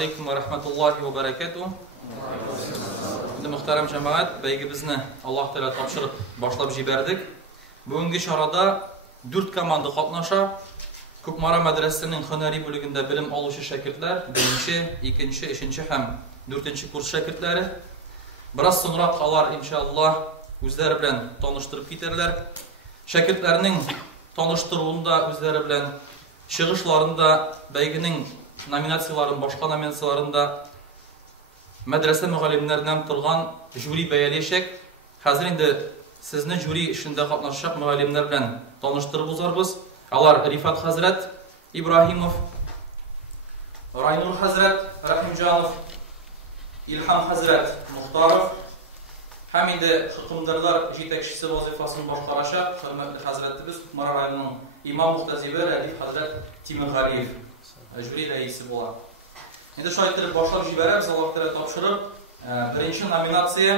алейкум ва рахматуллахи ва баракатух. Muhterem cemaat, beygimizni Allah Teala topshirib boshlab jiberdik. Bugungi chorada 4 komanda qatnasha. Ko'kmara madrasasining hunariy bo'ligida bilim oluvchi shogirdlar 1, 2, 3 ham 4 kurs shogirdlari. Biroz so'ngroq ular inshaalloh o'zlari bilan tanishtirib ketarlar. Shogirdlarning tanishtiruvunda o'zlari bilan chiqishlarında beygining nominatsiyalarini boshqa nominatsiyalarında madrasa muallimlaridan turgan juri bayalashak. Hozir endi sizni juri ishida qatnashgan muallimlar bilan tanishtirib o'zarmiz. Ular Rifat Hazrat, Ibrohimov, Raynur Hazrat, Rahimjonov, Ilham Hazrat, Muxtorov, hamida hukmdorlar yetakchisi vazifasini boshqarishib, hurmatli hazratimiz Ko'kmara rayonining imom muhtazibi Radif Hazrat Timurg'aliyev juri raisi bo'ladi. Endi shu aytib boshlab jiberamiz, Alloh taolo topshirib, birinchi nominatsiya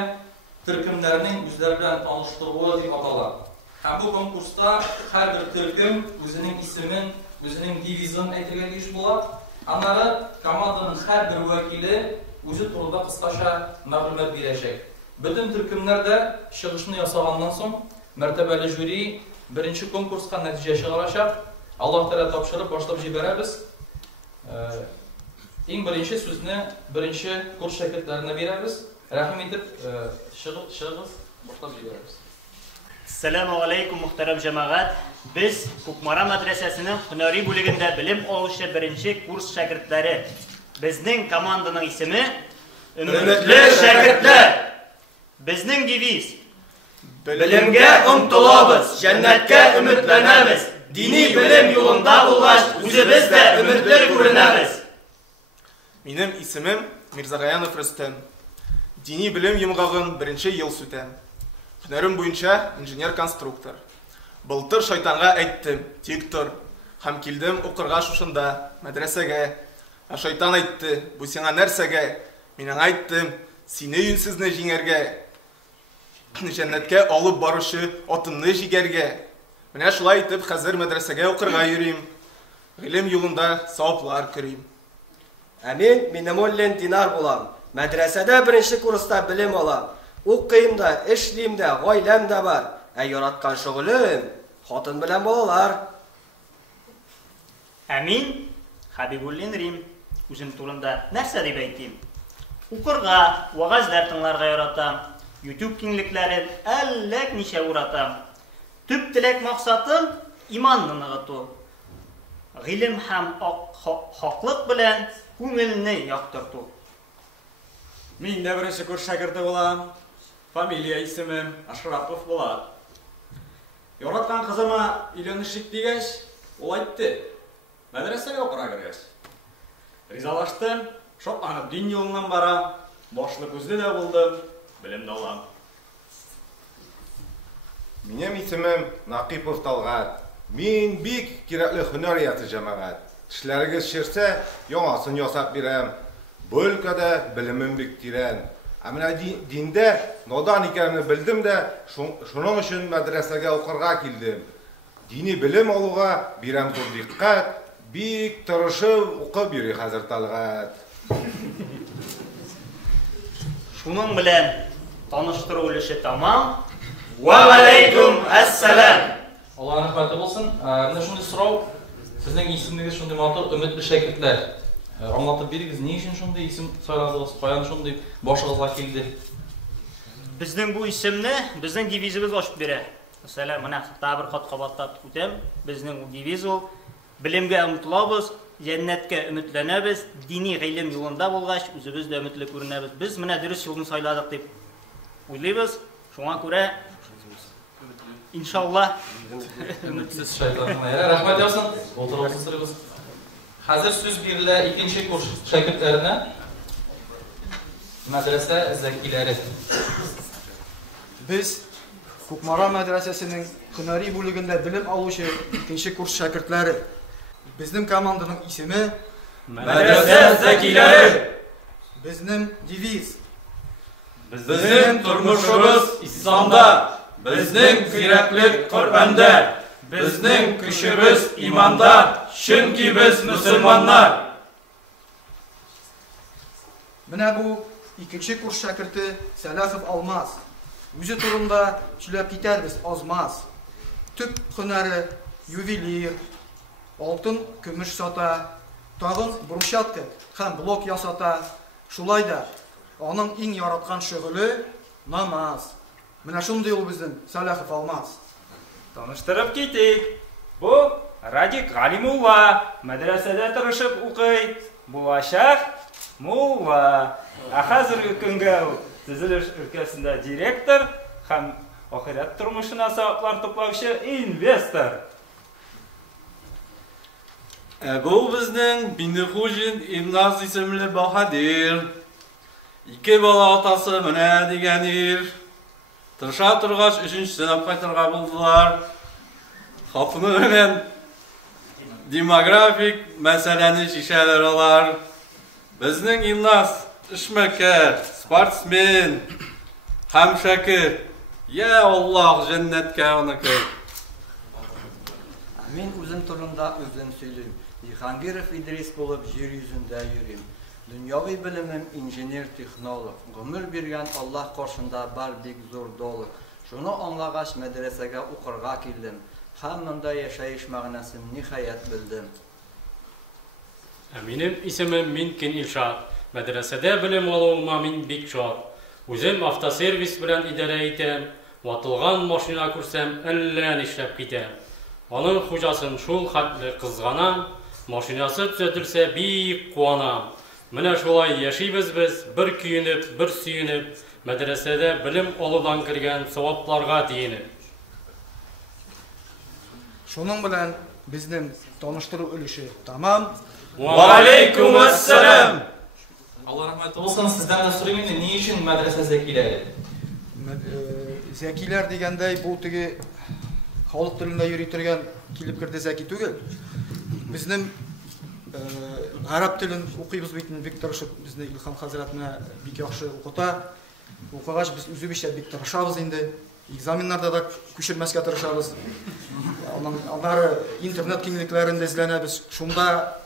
turkumlarning o'zlari bilan tanishtiruvi deb ataladi. Ham bu konkursda har bir turkum o'zining ismin, o'zining divizini aytgan ish bo'ladi. Anari komandaning har bir vakili o'zi to'g'rida qisqacha ma'lumot beracak. Bütün turkumlarda chiqishni yasagandan so'ng martabali juri birinchi konkursga natija chiqarashab, Alloh taolo topshirib boshlab jiberamiz. Eng birinchi so'zni birinchi kurs shogirdlariga beramiz. Rahim etib chiqib boshlab jiberamiz. Assalomu alaykum muhtaram jamoat. Biz Ko'kmara madrasasining hunariy bo'ligida bilim oluvchi birinchi kurs shogirdlari. Bizning komandaning ismi Ümitli shogirdlar. Bizning deviz bilimga umtilamiz, jannatga umidlanamiz. Diniy bilim yo'lida bo'lgaч, o'zimiz de umidli ko'rinamiz. Benim ismim Mirzagayanov Rüstem. Dini bilim yumgagın birinci yıl sütem. Hünerim boyunca inженер-konstruktor. Былтыр шайтанга әйттем, тик тор. Һәм килдем укырга шушында, мәдрәсәгә. Шайтан әйтте, бу сиңа нәрсәгә? Мин аңа әйттем, сине юнсезне җиңәргә. Җәннәткә алып баручы атымны җигәргә. Менә шулай итеп, хәзер мәдрәсәгә укырга йөрим. Гыйлем юлында саваплар күрим. Мен Минамуллин Динар булам. Мәдрәсәдә беренче курста билем алам. Укыйм да, эшлим дә, гаиләм дә бар. Яраткан шөгылем хатын белән балалар. Мин Хабибуллин Рим. Үзем турында нәрсә дип әйтим? Укырга, вагазлар тыңларга яратам. YouTube киңлекләрен әлләк ничә уратам. Төп теләк максатым иманны ныгыту. Гыйлем һәм хаклык белән күңелне яктырту. Мин дә беренче курс шагирды булам. Фамилия исемем Ашрапов була. Яраткан кызыма өйләнешик дигәч, ул әйтте. Мәдрәсәгә укырга кергәч. Ризалаштым, шатланып дин юлыннан барам. Башлы күзле дә булдым, билем дә алам. Минем исемем Нақипов Талгат. Мин бик кирәкле һөнәрияты җәмәгать. Эшләрегез шерсә, яңасын ясап бирәм. Бу өлкәдә билемем бик тирән. Менә диндә надан икәнне белдем дә, шуның өчен мәдрәсәгә укырга килдем. Дини билем алуга бирәм зур диккать, бик тырышып укып йөри хәзер Талгат. Шуның белән таныштыру өлеше тамам. Ва алейкум ассалам. Аллаһ рәхмәте булсын. Менә шундый сорау, сезнең исемегез шундый матур, өметле шәкертләр. Аңлатып бирегез, ни өчен шундый исем сайладыгыз, каян шундый башыгызга килде? Безнең бу исемне безнең девизыбыз ачып бирә. Мәсәлән, менә табыр кат кабатлап үтәм. Безнең девиз ул: билемгә умтылабыз, җәннәткә өметләнәбез, дини гыйлем юлында булгач, үзебез дә өметле күренәбез. Без менә дөрес юлны сайладык дип уйлыйбыз. Шуңа күрә иншаллах Ümitsiz şaytanlara rahmet yapsın. Oturalım sırrımız. Hazır söz birle ikinci kurs şagirdlerine medrese zekileri. Biz Ko'kmara madrasasining hunariy bo'ligida bilim oluvchi ikinci kurs shogirdlari. Bizning komandaning ismi Madrasa zekileri. Bizning deviz Bizning turmushimiz İslamda. Bizning ziraklik Qur'onda. Bizning kuchimiz imonda. Chunki biz musulmonlar. Менә бу икенче курс шәкерте Сәләхов Алмаз. Үзе турында сөйләп китәрбез азмаз. Төп һөнәре ювелир, алтын, көмеш сата, тагын брусчатка һәм блок ясата. Шулай да аның иң яраткан шөгыле намаз. Менә шундый ул безнең Сәләхов Алмаз. Таныштырып китик. Бу Радик Галимулла, мәдрәсәдә тырышып укый. Булачак мулла. Хәзерге көнгә төзелеш өлкәсендә директор һәм ахират тормышына саваплар туплаучы инвестор. Бу безнең Биндехужин Илназ исемле баһадир. Ике бала атасы менә дигән ир. Тырыша торгач 3нче сыйныфка кайтырга булдылар. Хатыны белән демографик мәсьәләне шишәләр алар. Безнең Илназ эшмәкәр, спортсмен, һәм шәкер. Я Аллаһ җәннәткә аныкы. Мин үзем турында үзем сөйлим. Ихангиров Идрис булып җир йөзендә йөрим. Дөньяви белемем инженер-технолог. Гомер биргән Аллаһ каршында бар бик зур долык. Шуны аңлагач мәдрәсәгә укырга килдем. Һәм монда яшәеш мәгънәсен ниһаять белдем. Минем исемем Минкин Илшат. Мәдрәсәдә белем алуыма мин бик шат. Үзем автосервис белән идарә итәм. Ватылган машина күрсәм, әллә нишләп китәм. Аның хуҗасын шул хәтле кызганам. Машинасы төзәтелсә бик куанам. Менә шулай яшибез без, бер көенеп, бер сөенеп, мәдрәсәдә белем алудан кергән савапларга тиенеп. Шуның белән безнең таныштыру өлеше тамам. Ва алейкум ассалам. Allah рәхмәт булсын, сездән дә сорыйм инде, ни өчен мәдрәсә зәкиләре? Зәкиләр дигәндәй бу теге халык телендә йөри торган килеп керде зәки түгел. Безнең гарәп телен укыйбыз бит, бик тырышып, безне Илхан хәзрәт менә бик яхшы укыта. Укыгач без үзебезчә бик тырышабыз инде. Экзаменнарда да күчермәскә тырышабыз. Аннары интернет киңлекләрендә эзләнәбез. Шунда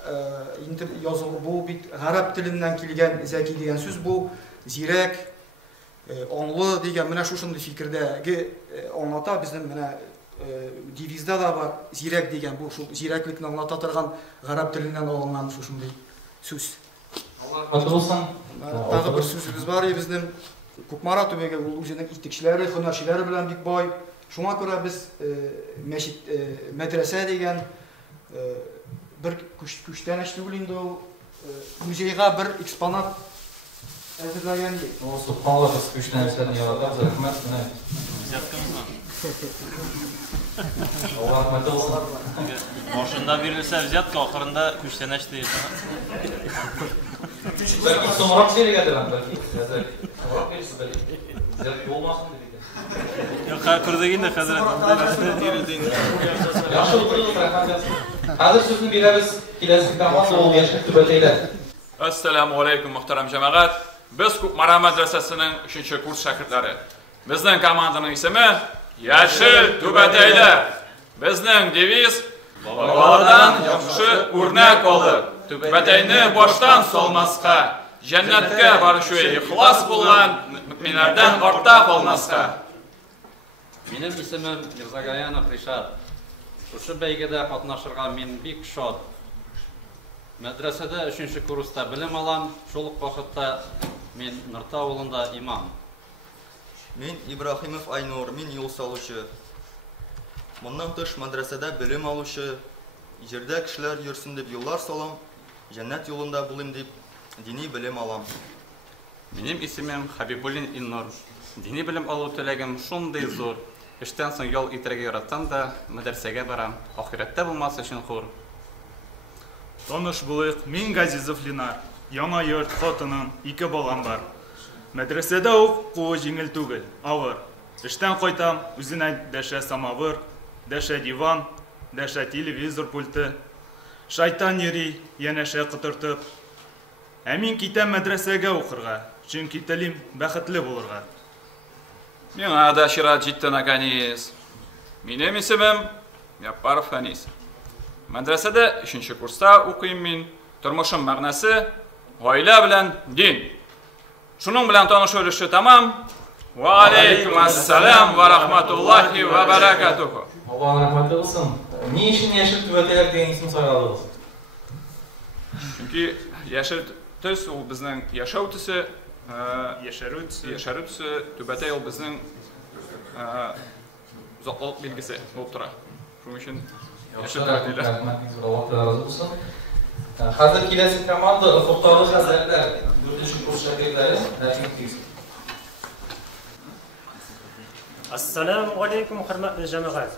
язылу бу бит гарәп теленнән килгән зәки дигән сүз бу зирәк, аңлы дигән менә шушындый фикердәге аңлата. Безнең менә девизда да бар зирәк дигән бу шул зирәклекне аңлата торган гарәп теленнән алынган шушындый сүз. Allah рәхмәт булсын. Тагы бер сүзебез бар безнең Кукмара төбәге ул үзенең истекчеләре, һөнәрчеләре белән бик бай. Шуңа күрә без мәчет, мәдрәсә дигән бер күчтән түгел инде ул музейга бер экспонат әзерләгән ди. Ул субханалла без күчтән нәрсәне яратабыз, рәхмәт менә. Allah рәхмәт булсын. Башында бирелсә взятка, ахырында күчтән әчте. Бәлки соңрак биргәдер анда. Соңрак бирсә бәлки. Взятка булмасын дип. Юк, күрдек инде хәзрәт. Бирелде инде. Яхшы булды, рәхмәт. Хәзер сүзне бирәбез киләсе команда ул яшьлек түбәтәйдә. Ассаламу алейкум, мөхтәрәм җәмәгать. Без Кукмара мәдрәсәсенең 3нче курс шәкертләре. Безнең команданың исеме Яшел Түбәтәйләр. Безнең девиз балалардан яхшы үрнәк алып, Түбәтәйне баштан салмаска, җәннәткә баручы ихлас булган мөэминнәрдән артта калмаска. Минем исемем Мирзагаянов Ришат. Шушы бәйгедә катнашырга мин бик шат. Мәдрәсәдә 3нче курста белем алам, шул ук вакытта мин Нырта авылында имам. Мин Ибрахимов Айнур, мин юл салучы. Моннан тыш мәдрәсәдә белем алучы, җирдә кешеләр йөрсен дип юллар салам, җәннәт юлында булыйм дип дини белем алам. Минем исемем Хабибуллин Иннур. Дини белем алу теләгем шундый зур. Эштән соң ял итәргә яратсам да, мәдрәсәгә барам. Ахирәттә булмас өчен хур. Таныш булыйк, мин Газизов Линар. Яңа йорт, хатыным, 2 балам бар. Мәдрәсәдә укуы җиңел түгел, авыр. Эштән кайтам, үзенә дәшә самавыр, дәшә диван, дәшә телевизор пульты. Шайтан йөри, янәшә кытыртып. Ә мин китәм мәдрәсәгә укырга, чөнки телим бәхетле булырга. Миңа да чират җитте наконец. Минем исемем Япаров Фәнис. Мәдрәсәдә 3нче курста укыйм мин. Тормышым мәгънәсе гаилә белән дин. Şunun bilen tanışılışı tamam. Ve aleykümselam ve rahmetullahi ve berekatuhu. Allah'ın rahmeti olsun. Ne için yeşil tüveteler deyen isim soyadınız? Çünkü yeşil tös o bizning yaşaw tösü, yaşarı tösü, tübete o bizning zatlılık bilgisi olup tura. Şunun için yeşil tüveteler. Allah razı olsun. Hazır kilesi komanda Ufuktalı Hazretler 4. kurs şakirleri rahmetliyiz. Assalamu alaikum hurmatli cemaat.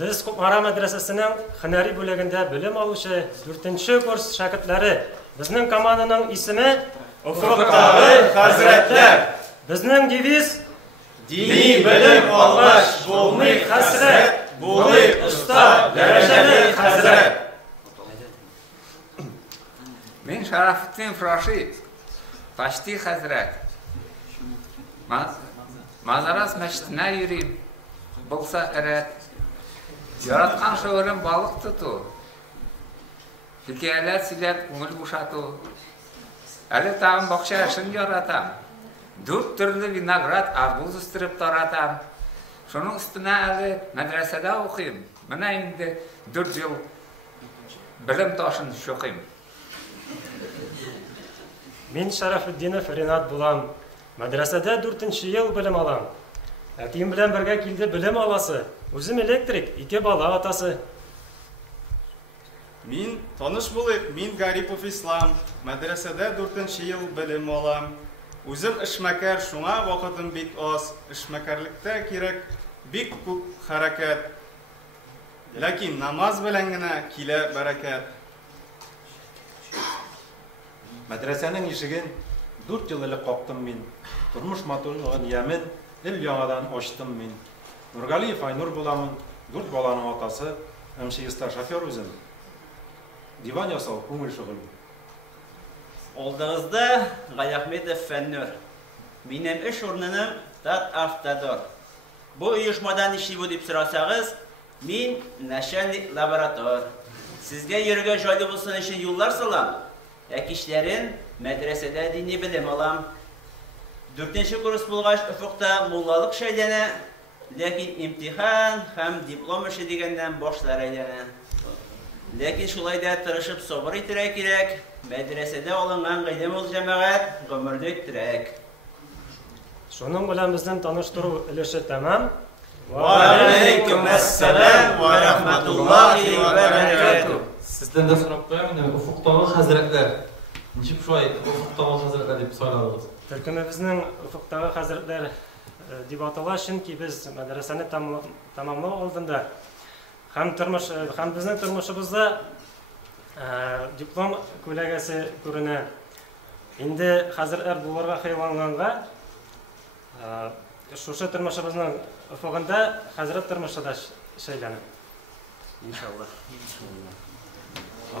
Biz Kumara Medresesi'nin hınari bölümünde bilim aluşu 4. kurs şagirdleri. Bizning komandanın ismi Ufuktalı Hazretler. Bizning deviz Dini bilim almaş, bulmay hasret, bulay usta, dereceli hazret. Men Şarafuddin Froshi, Taşti Hazret. Mazaras meştine yürüyüm. Bulsa eret. Yaratkan şöğürüm balık tutu. Hikayeler silep, umul kuşatu. Ali tağın bakşa yaşın yaratam. 4 türlü vinagrat, arbuz üstürüp taratam. Şunun üstüne ali medresede okuyayım. Bana indi 4 yıl bilim taşın şokayım. Men Şarafuddinov Rinat bulam. Medresede 4. yıl bilim alam. Atim bilen birge kildi bilim alası. Özüm elektrik, 2 bala atası. Min tanış bulayık, min Garipov İslam. Medresede 4. yıl bilim alam. Özüm işmekar, şuna vakitim bik az. İşmekarlıkta kirek bik kuk hareket. Lakin namaz bilengine kile bereket. Medresenin işigin 4 yıl ile kaptım min. Turmuş matulluğun yemin, il yağadan açtım min. Nurgaliyev Aynur bulamın, 4 balanın atası, hemşehista şoför özüm. Divan yasal, kumul şoğul. Oldığızda Gayahmedov Fennur. Benim iş ornunum Tat Aftador. Bu uyuşmadan işi bu deyip sırasağız, min Naşenlik Laboratuvar. Sizge yürüge joyda bulsun için yollar salam. Ek işlerin medresede dini bilim alam. 4. kurs bulgaç ufukta mullalık şeydene, lakin imtihan hem diplom işi degenden boşlar eylene. Lakin şulayda tırışıp sabır itirek kirek, medresede olungan gıydem ol cemaat gümürdü ittirek. Şunun bilen bizden tanıştırı ilişi tamam. Ve aleykümselam ve rahmetullahi ve berekatuhu. Sizden de sorup koyayım, Ufuktalı Hazretler. Niçin şu ay Ufuktalı Hazretler deyip soruladınız? Türkümüzün Ufuktalı Hazretler deyip atalaşın ki biz medreseni tamamlamak oldunda hem bizning turmuşumuzda diplom ko'lagasi ko'rina. Endi hazır bularga hayvonlanga şuşa turmuşumuzning ufug'ida hazrat turmushida shaylanib. İnşallah.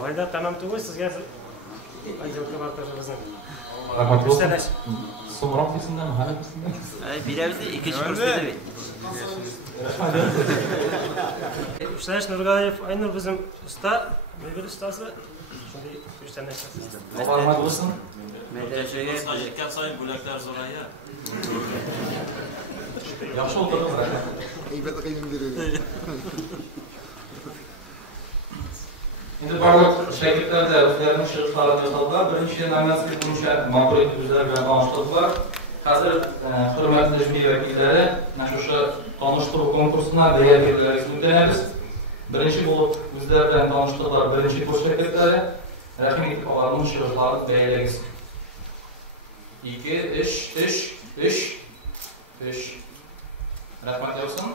Alayda tamam tuğuy sizga aytib o'tib Rahmat olsun. So'roq kesimdan mi? Hali kesimdan? Bilemizde 2 kursda bit. Ustaş Nurgaliyev Aynur bizim usta, bir ustası. Şöyle üstlenleşsin. Rahmat olsun. Medreseye gitken sayın bulaklar zoraya. Yaxşı o'tirib rahmat. Heybet qiyim biri. Endi barliq shogirdlarda o'zlarining shirinlarini yo'qotdilar. Birinchi namazga bo'yicha ma'muriy o'zlari bilan tanishtirdilar. Hozir hurmatli jurnal vakillari mana shu tanishtiruv konkursini deya belgilash o'tganamiz. Birinchi bo'lib o'zlari bilan tanishtirdilar. Birinchi kurs shogirdlari rahmat olarning shirinlarini belgilaymiz. 2 ish. Rahmat olsun.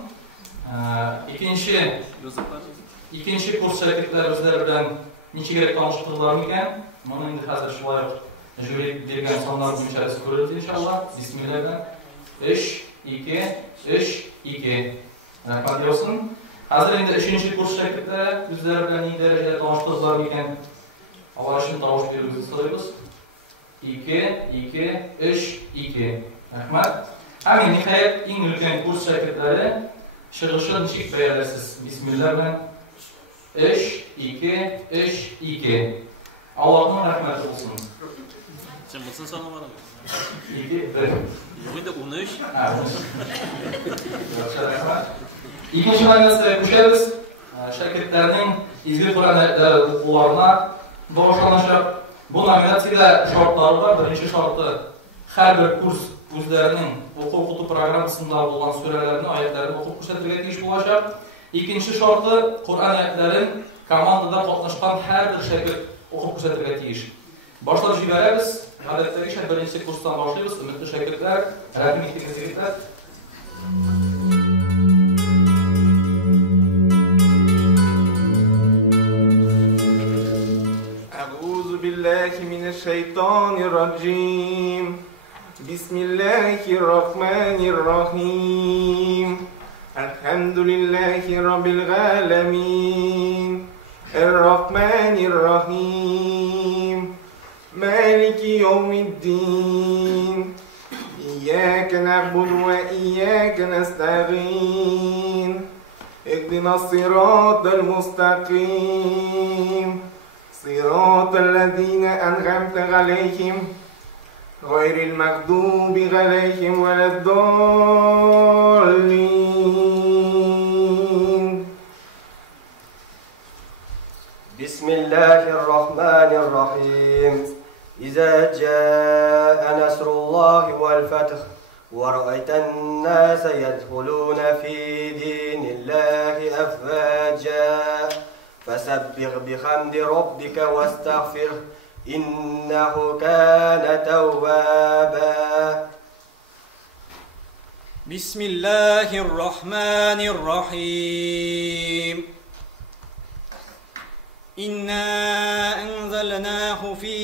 İkinci kurs shogirdlari o'zlari bilan nechaga tanishtirdilar ekan? Mana endi hozir shulay jüri bergan sonlar bo'yicha ko'rildi inshaalloh. Bismillah. 2. Rahmat olsun. Hozir endi 3-chi kurs shogirdlari o'zlari bilan ne darajada tanishtirdilar ekan? Avvalishni tovush berishni so'raymiz. 2. Rahmat. Amin. Nihoyat eng ulkan kurs shogirdlari shig'ishni nechik bayalaysiz? Bismillah bilan 2. Allohning rahmati olsun. Sen mısın sanamadım. Yok idi 13. İkinci мәгълүматка күчәбез. Шәкертләрнең изге Кур'ан аятлары укуларына багышланачак. Бу номинациядә шартлары бар. Беренче шарты һәр курс үзләренең уку программасында булган сүрәләрне, аятларны укып күрсәтергә тиеш булачак. Икенче шарты Кур'ан аятларын командада катнашкан һәр шәкерт укып күрсәтергә тиеш. Башлап җибәрәбез. Гадәттәгечә беренче курстан башлыйбыз. Өметле шәкертләр, рәхим итегез егетләр. أعوذ بالله من الشيطان الرجيم بسم الله الرحمن الرحيم الحمد لله رب العالمين الرحمن الرحيم مالك يوم الدين إياك نعبد وإياك نستعين اهدنا الصراط المستقيم صراط الذين أنعمت عليهم غير المغضوب عليهم ولا الضالين. بسم الله الرحمن الرحيم إذا جاء نصر الله والفتح ورأيت الناس يدخلون في دين الله أفواجا فسبح بحمد ربك واستغفره إنه كان توابا. بسم الله الرحمن الرحيم إنا أنزلناه في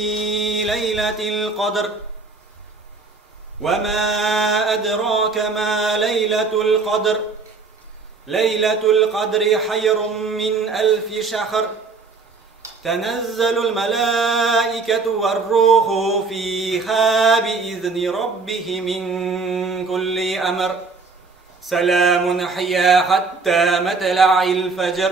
ليلة القدر وما أدراك ما ليلة القدر ليلة القدر خير من 1000 شهر تنزل الملائكة والروح فيها بإذن ربهم من كل أمر سلام هي حتى مطلع الفجر.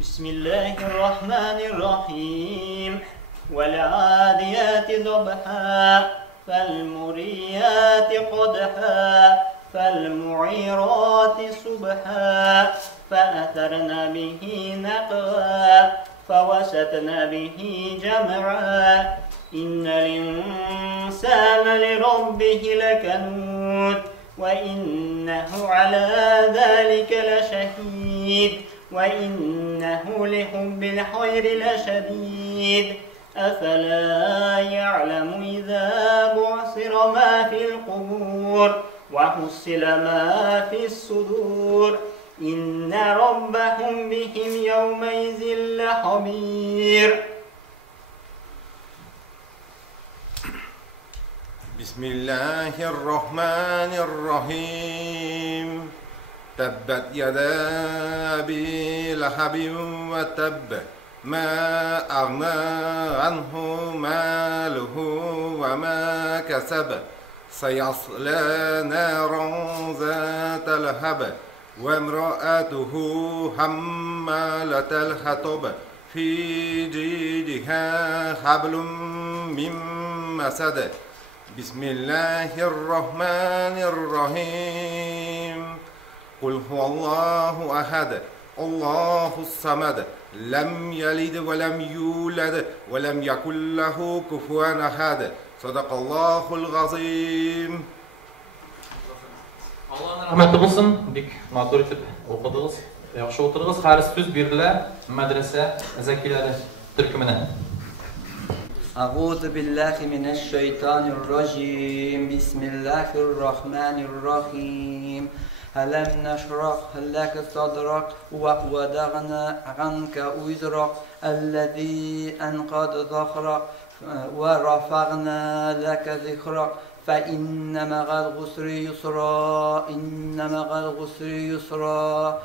بسم الله الرحمن الرحيم والعاديات ضبحا فالمريات قدحا فالمعيرات صبحا فأثرن به نقعا فوسطن به جمعا إن الإنسان لربه لكنود وإنه على ذلك لشهيد وإنه لحب الخير لشديد أفلا يعلم إذا بعثر ما في القبور وحصل ما في الصدور إن ربهم بهم يومئذ لخبير. بسم الله الرحمن الرحيم تبت يدا أبي لهب وتب ما أغنى عنه ماله وما كسب سيصلى نارا ذات لهب وامرأته حمالة الحطب في جيدها حبل من مسد. بسم الله الرحمن الرحيم قل هو الله أحد الله الصمد لم يلد ولم يولد ولم يكن له كفوا أحد صدق الله العظيم. Allah'ın rahmeti olsun. Bik matur etip okudunuz. Yaxşı oturunuz. Her söz biriyle medrese zekileri Türkmen'e. أعوذ بالله من الشيطان الرجيم بسم الله الرحمن الرحيم ألم نشرح لك صدرك ووضعنا عنك وزرك الذي أنقض ظهرك ورفعنا لك ذكرك فإن مع العسر يسرا إن مع العسر يسرا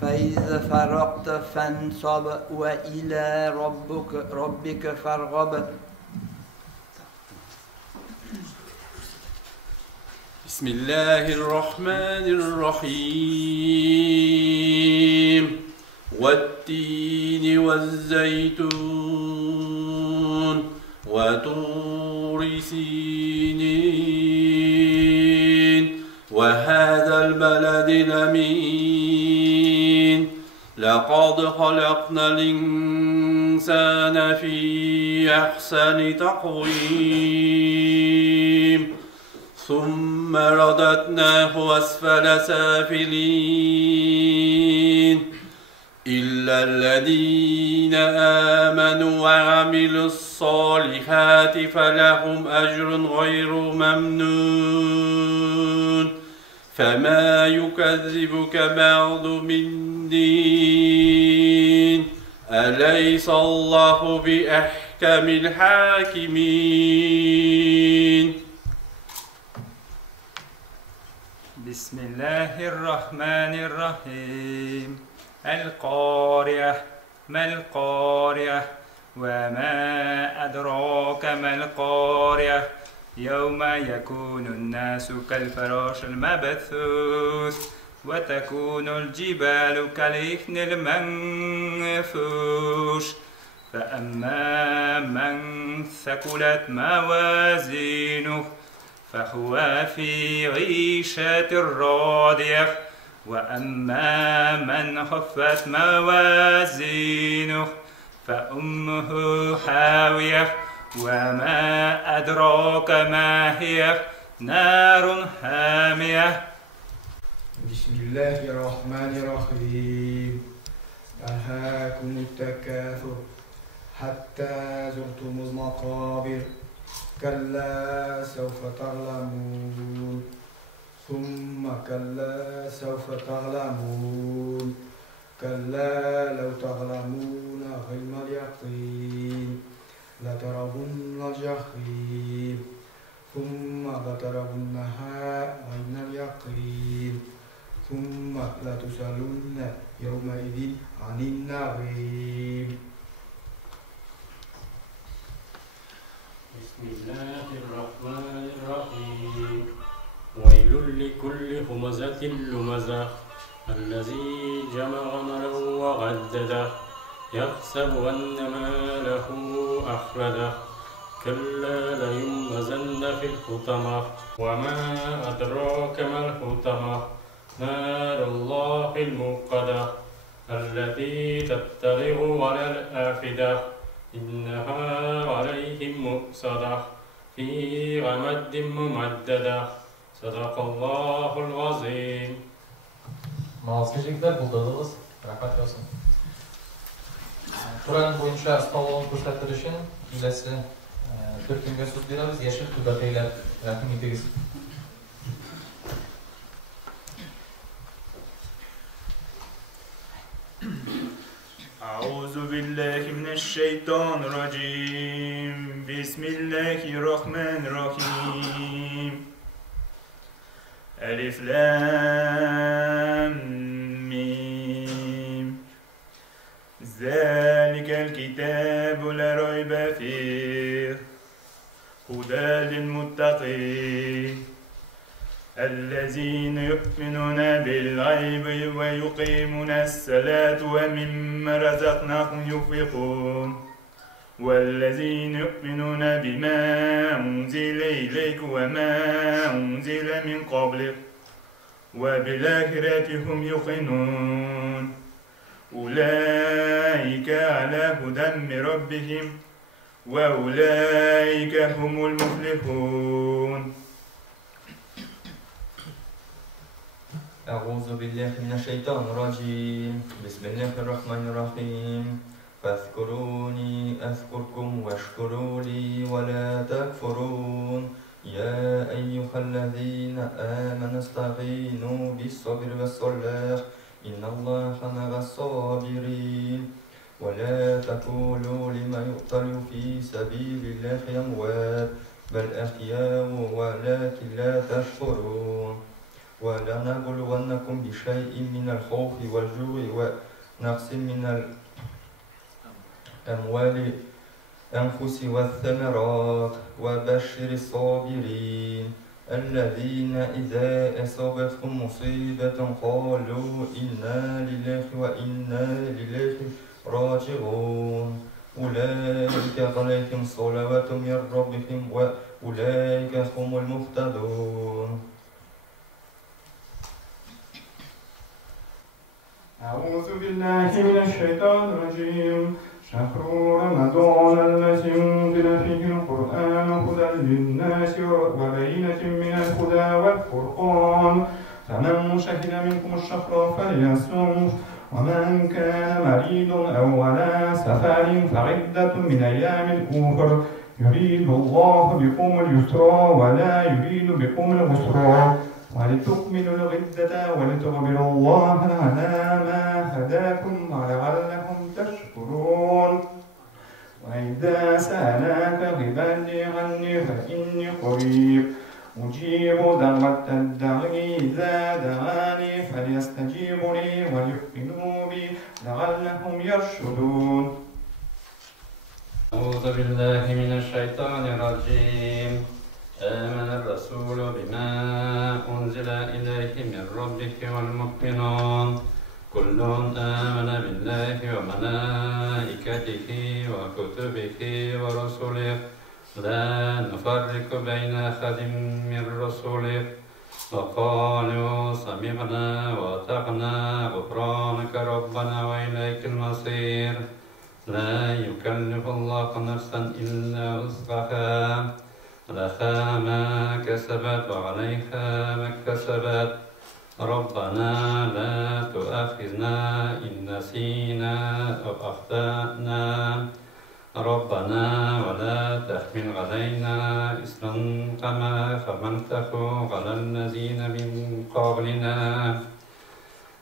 فإذا فرغت فانصب وإلى ربك فارغب. بسم الله الرحمن الرحيم والتين والزيتون والزيتون وطور سينين وهذا البلد الأمين لقد خلقنا الإنسان في أحسن تقويم ثم رددناه أسفل سافلين إلا الذين آمنوا وعملوا الصالحات فلهم أجر غير ممنون فما يكذبك بعد بالدين أليس الله بأحكم الحاكمين بسم الله الرحمن الرحيم القارية ما القارية وما أدراك ما القارية يوم يكون الناس كالفراش المبثوث وتكون الجبال كالعهن المنفوش فأما من ثقلت موازينه فهو في عيشة راضية وأما من خفت موازينه فأمه حاوية وما أدراك ما هي نار حامية بسم الله الرحمن الرحيم ألهاكم التكاثر حتى زرتم المقابر كلا سوف تعلمون ثم كلا سوف تعلمون كلا لو تعلمون علم اليقين لترون الجحيم ثم لترونها عين اليقين ثم لتسألن يومئذ عن النعيم بسم الله الرحمن الرحيم ويل لكل همزة لمزة الذي جمع مالا وعدده يحسب أن ماله أخلده كلا لينبذن في الحطمة وما أدراك ما الحطمة نار الله الموقدة التي تطلع على الأفئدة إنها عليهم مؤصدة في غمد ممددة صدق الله العظيم. Mağazgıcıklar buldadığınız rahmet olsun. Kur'an boyunca ıspalığını ko'rsattir için kelasi bir kunga so'z beramiz. Yashil tugataylar rahim etiniz. أعوذ بالله من الشيطان الرجيم بسم الله الرحمن الرحيم ألف لام ميم ذلك الكتاب لا ريب فيه هدى للمتقين الذين يؤمنون بالغيب ويقيمون الصلاة ومما رزقناهم ينفقون والذين يؤمنون بما أنزل إليك وما أنزل من قبلك وبالآخرة هم يوقنون أولئك على هدى من ربهم وأولئك هم المفلحون. أعوذ بالله من الشيطان الرجيم بسم الله الرحمن الرحيم فاذكروني أذكركم واشكروا لي ولا تكفرون يا أيها الذين آمنوا استعينوا بالصبر والصلاة إن الله مع الصابرين ولا تقولوا لمن يقتل في سبيل الله أموات بل أحياء ولكن لا تشكرون ولنبلونكم بشيء من الخوف والجوع ونقص من الأموال الأنفس والثمرات وبشر الصابرين الذين إذا أصابتهم مصيبة قالوا إنا لله وإنا إليه راجعون أولئك عليهم صلوات من ربهم وأولئك هم المهتدون. أعوذ بالله من الشيطان الرجيم. شهر رمضان الذي أنزل فيه القرآن هدى للناس وبينة من الهدى والفرقان فمن شهد منكم الشهر فليصمه ومن كان مريض أو على سفر فعدة من أيام أخر يريد الله بكم اليسر ولا يريد بكم العسر ولتكملوا العدة ولتكبروا الله على ما هداكم ولعلكم تشكرون. وإذا سألك عبادي عني فإني قريب أجيب دعوة الداعي إذا دعاني فليستجيبوا لي وليؤمنوا بي لعلهم يرشدون. أعوذ بالله من الشيطان الرجيم. آمن الرسول بما أنزل إليه من ربه والمؤمنون كل آمن بالله وملائكته وكتبه ورسله لا نفرق بين أحد من رسله وقالوا سمعنا وأطعنا غفرانك ربنا وإليك المصير. لا يكلف الله نفسا إلا وسعها لها ما كسبت وعليها ما اكتسبت ربنا لا تؤاخذنا إن نسينا أو أخطأنا ربنا ولا تحمل علينا إصرا كما حملته على الذين من قبلنا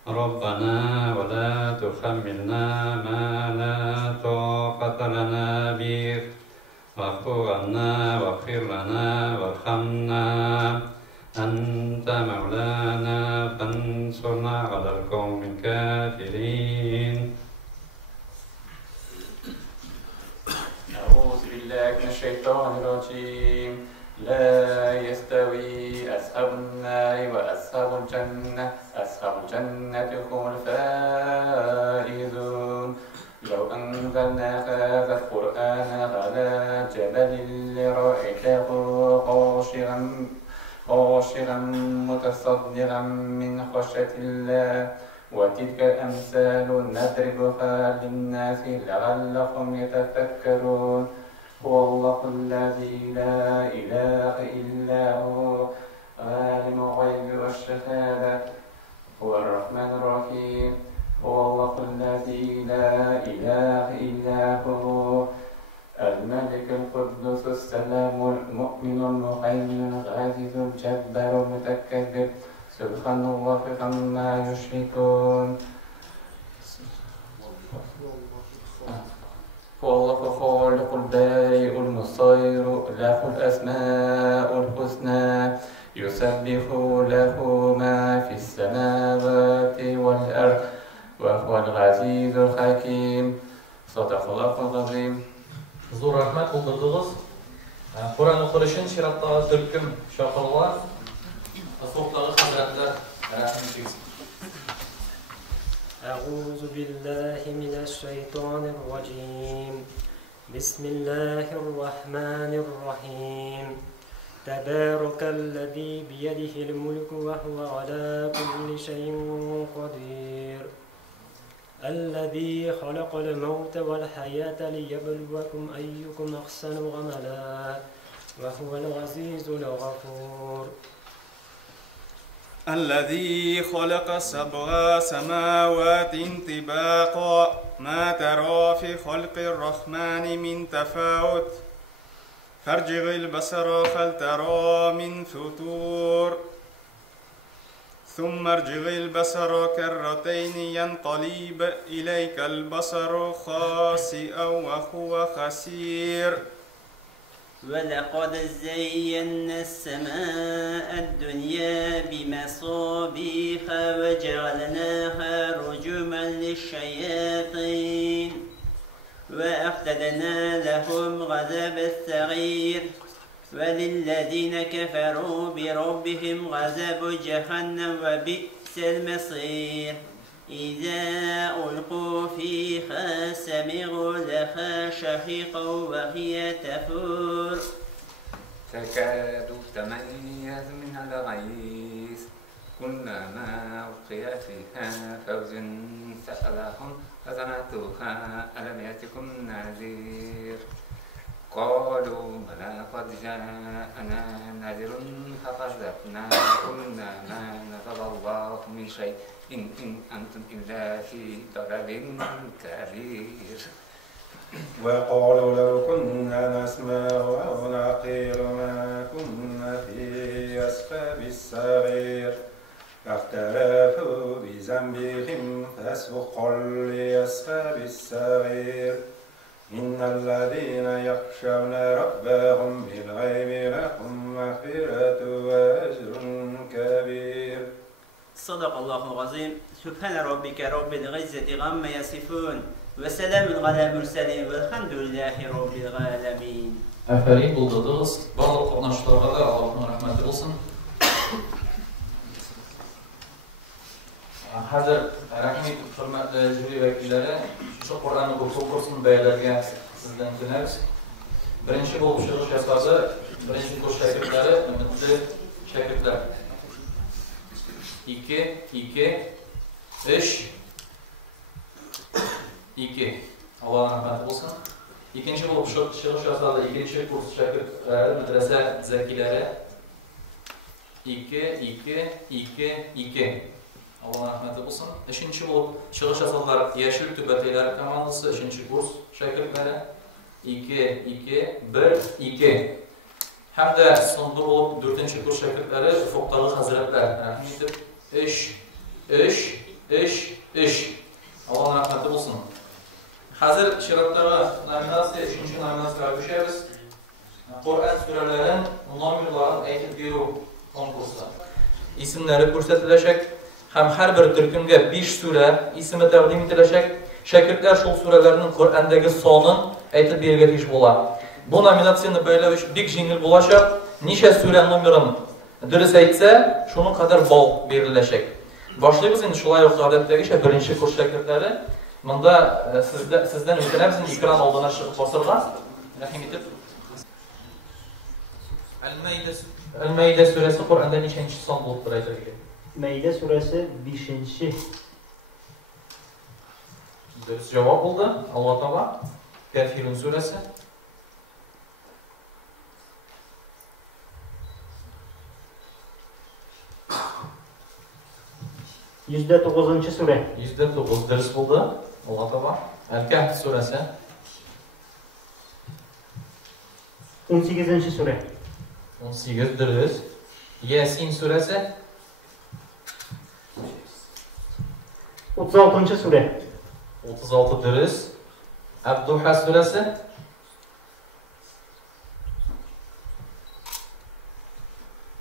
ربنا ولا تحملنا ما لا طاقة لنا به واعف عنا واغفر لنا وارحمنا أنت مولانا فانصرنا على القوم الكافرين. أعوذ بالله من الشيطان الرجيم. لا يستوي أصحاب النار وأصحاب الجنة أصحاب الجنة هم الفائزون. لو أنزلنا هذا القرآن على جبل لرأيته خاشعا متصدعا من خشية الله وتلك الأمثال نضربها للناس لعلهم يتفكرون. هو الله الذي لا إله إلا هو عالم الغيب والشهادة هو الرحمن الرحيم. هو الله الذي لا إله إلا هو الملك القدوس السلام المؤمن المهيمن العزيز الجبار المتكبر سبحان الله عما يشركون. هو الله خالق البارئ المصير له الأسماء الحسنى يسبح له ما في السماوات والأرض وهو العزيز الحكيم. صدق الله العظيم. Zor rahmet kıldırdınız. Kur'an okuruşun şiratta Türk'üm şakırlar. Soğukları hazretler. أعوذ بالله من الشيطان الرجيم. بسم الله الرحمن الرحيم. تبارك الذي بيده الملك وهو على كل شيء قدير. الذي خلق الموت والحياة ليبلوكم أيكم أحسن عملا وهو العزيز الغفور. الذي خلق سبع سماوات طباقا ما ترى في خلق الرحمن من تفاوت فارجع البصر هل ترى من فطور ثم ارجع البصر كرتين ينقلب إليك البصر خاسئا وهو خسير. ولقد زينا السماء الدنيا بمصابيح وجعلناها رجوما للشياطين وأعتدنا لهم عذاب السعير. وللذين كفروا بربهم عذاب جهنم وبئس المصير. إذا ألقوا فيها لها شهيقا وهي تفور تكاد تميز من الغيظ كلما ألقي فيها فوج سألهم خزنتها ألم يأتكم نذير قالوا بلى قد جاءنا نذير فكذبنا قلنا ما نزل الله من شيء إن أنتم إلا في ضلال كبير وقالوا لو كنا نسمع أو نعقل ما كنا في أصحاب السعير فاختلفوا بذنبهم فسحقا لأصحاب السعير إن الذين يخشون ربهم بالغيب لهم مغفرة وأجر كبير. صدق الله العظيم. سبحان ربك رب العزة عما يصفون وسلام على المرسلين والحمد لله رب العالمين. Aferin buldunuz. Bарлıq qatnaşıqlara da Allah'ın rəhməti olsun. Hazır rəhmət hörmətli jüri vəkilləri, şu Qur'an kursunu bəylərə sizdən dinləyirik. Birinci olub çıxış əsası, birinci kurs şagirdləri, ümitli şagirdlər. 2 Allah'ın rəhməti olsun. İkinci olub çıxış əsası, ikinci kurs şagirdləri, mədrəsə zəkiləri. 2 Allah'ın rəhməti olsun. Üçüncü olub çıxış əsasları Yeşil Tübəteyləri komandası, üçüncü kurs şagirdləri. 2 Həm də sonda olub dördüncü kurs şagirdləri Foqdalı Həzrətlər. Rəhmət edib. 3 Allah'ın rəhməti olsun. Hazır şiratlara nominasiya, üçüncü nominasiyaya düşəriz. Qur'an surələrin nomerlərini aytib beru konkursu. İsimləri göstəriləcək. Həm hər bir türkümdə 5 surə ismi təqdim ediləcək. Şagirdlər şu surələrinin Qur'andakı sonun aytib belirləyiş olar. Bu nominatsiyada belə bir jingil olacaq. Neçə surə numarini dürüst aytsa, şunun qədər bal veriləcək. Başlayırıq indi şulay adətdəki birinci kurs şagirdləri. Bunda sizdən ötənəmiz ekran aldığına çıxıb basırlar. Rəhim edib. El-Maidə surəsi Qur'anda neçənci son olubdur aytırıq? Meyde suresi 5. Dürüst cevap oldu. Allah Teala. Kafirun suresi. %9. sure. %9 dürüst oldu. Allah Teala. El-Kahf suresi. 18. sure. 18 dürüst. Yasin suresi. 36. sure. 36 dürüst. Abduha suresi.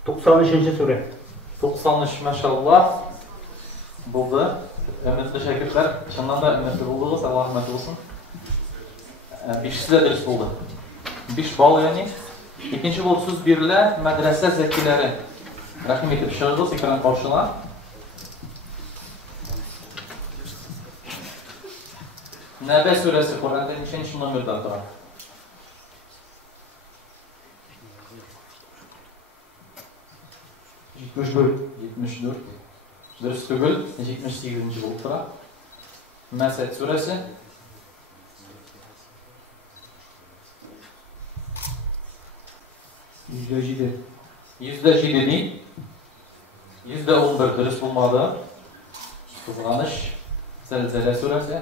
93. sure. 93 maşallah. Buldu. Ümitli şagirdler. Şundan da ümitli buldunuz. Allah rahmet olsun. 5'si de dürüst oldu. 5 bal yani. İkinci bulsuz birle medrese zekileri. Rahim edip şahıdız ekran karşına. Nebe suresi Kur'an'da neçinci numardan da? Yetmiş dört. Dürüst tügül 78. buluttura. Mesed suresi. %7 değil. %11 dürüst bulmadı. Kızganış. Zelzele suresi.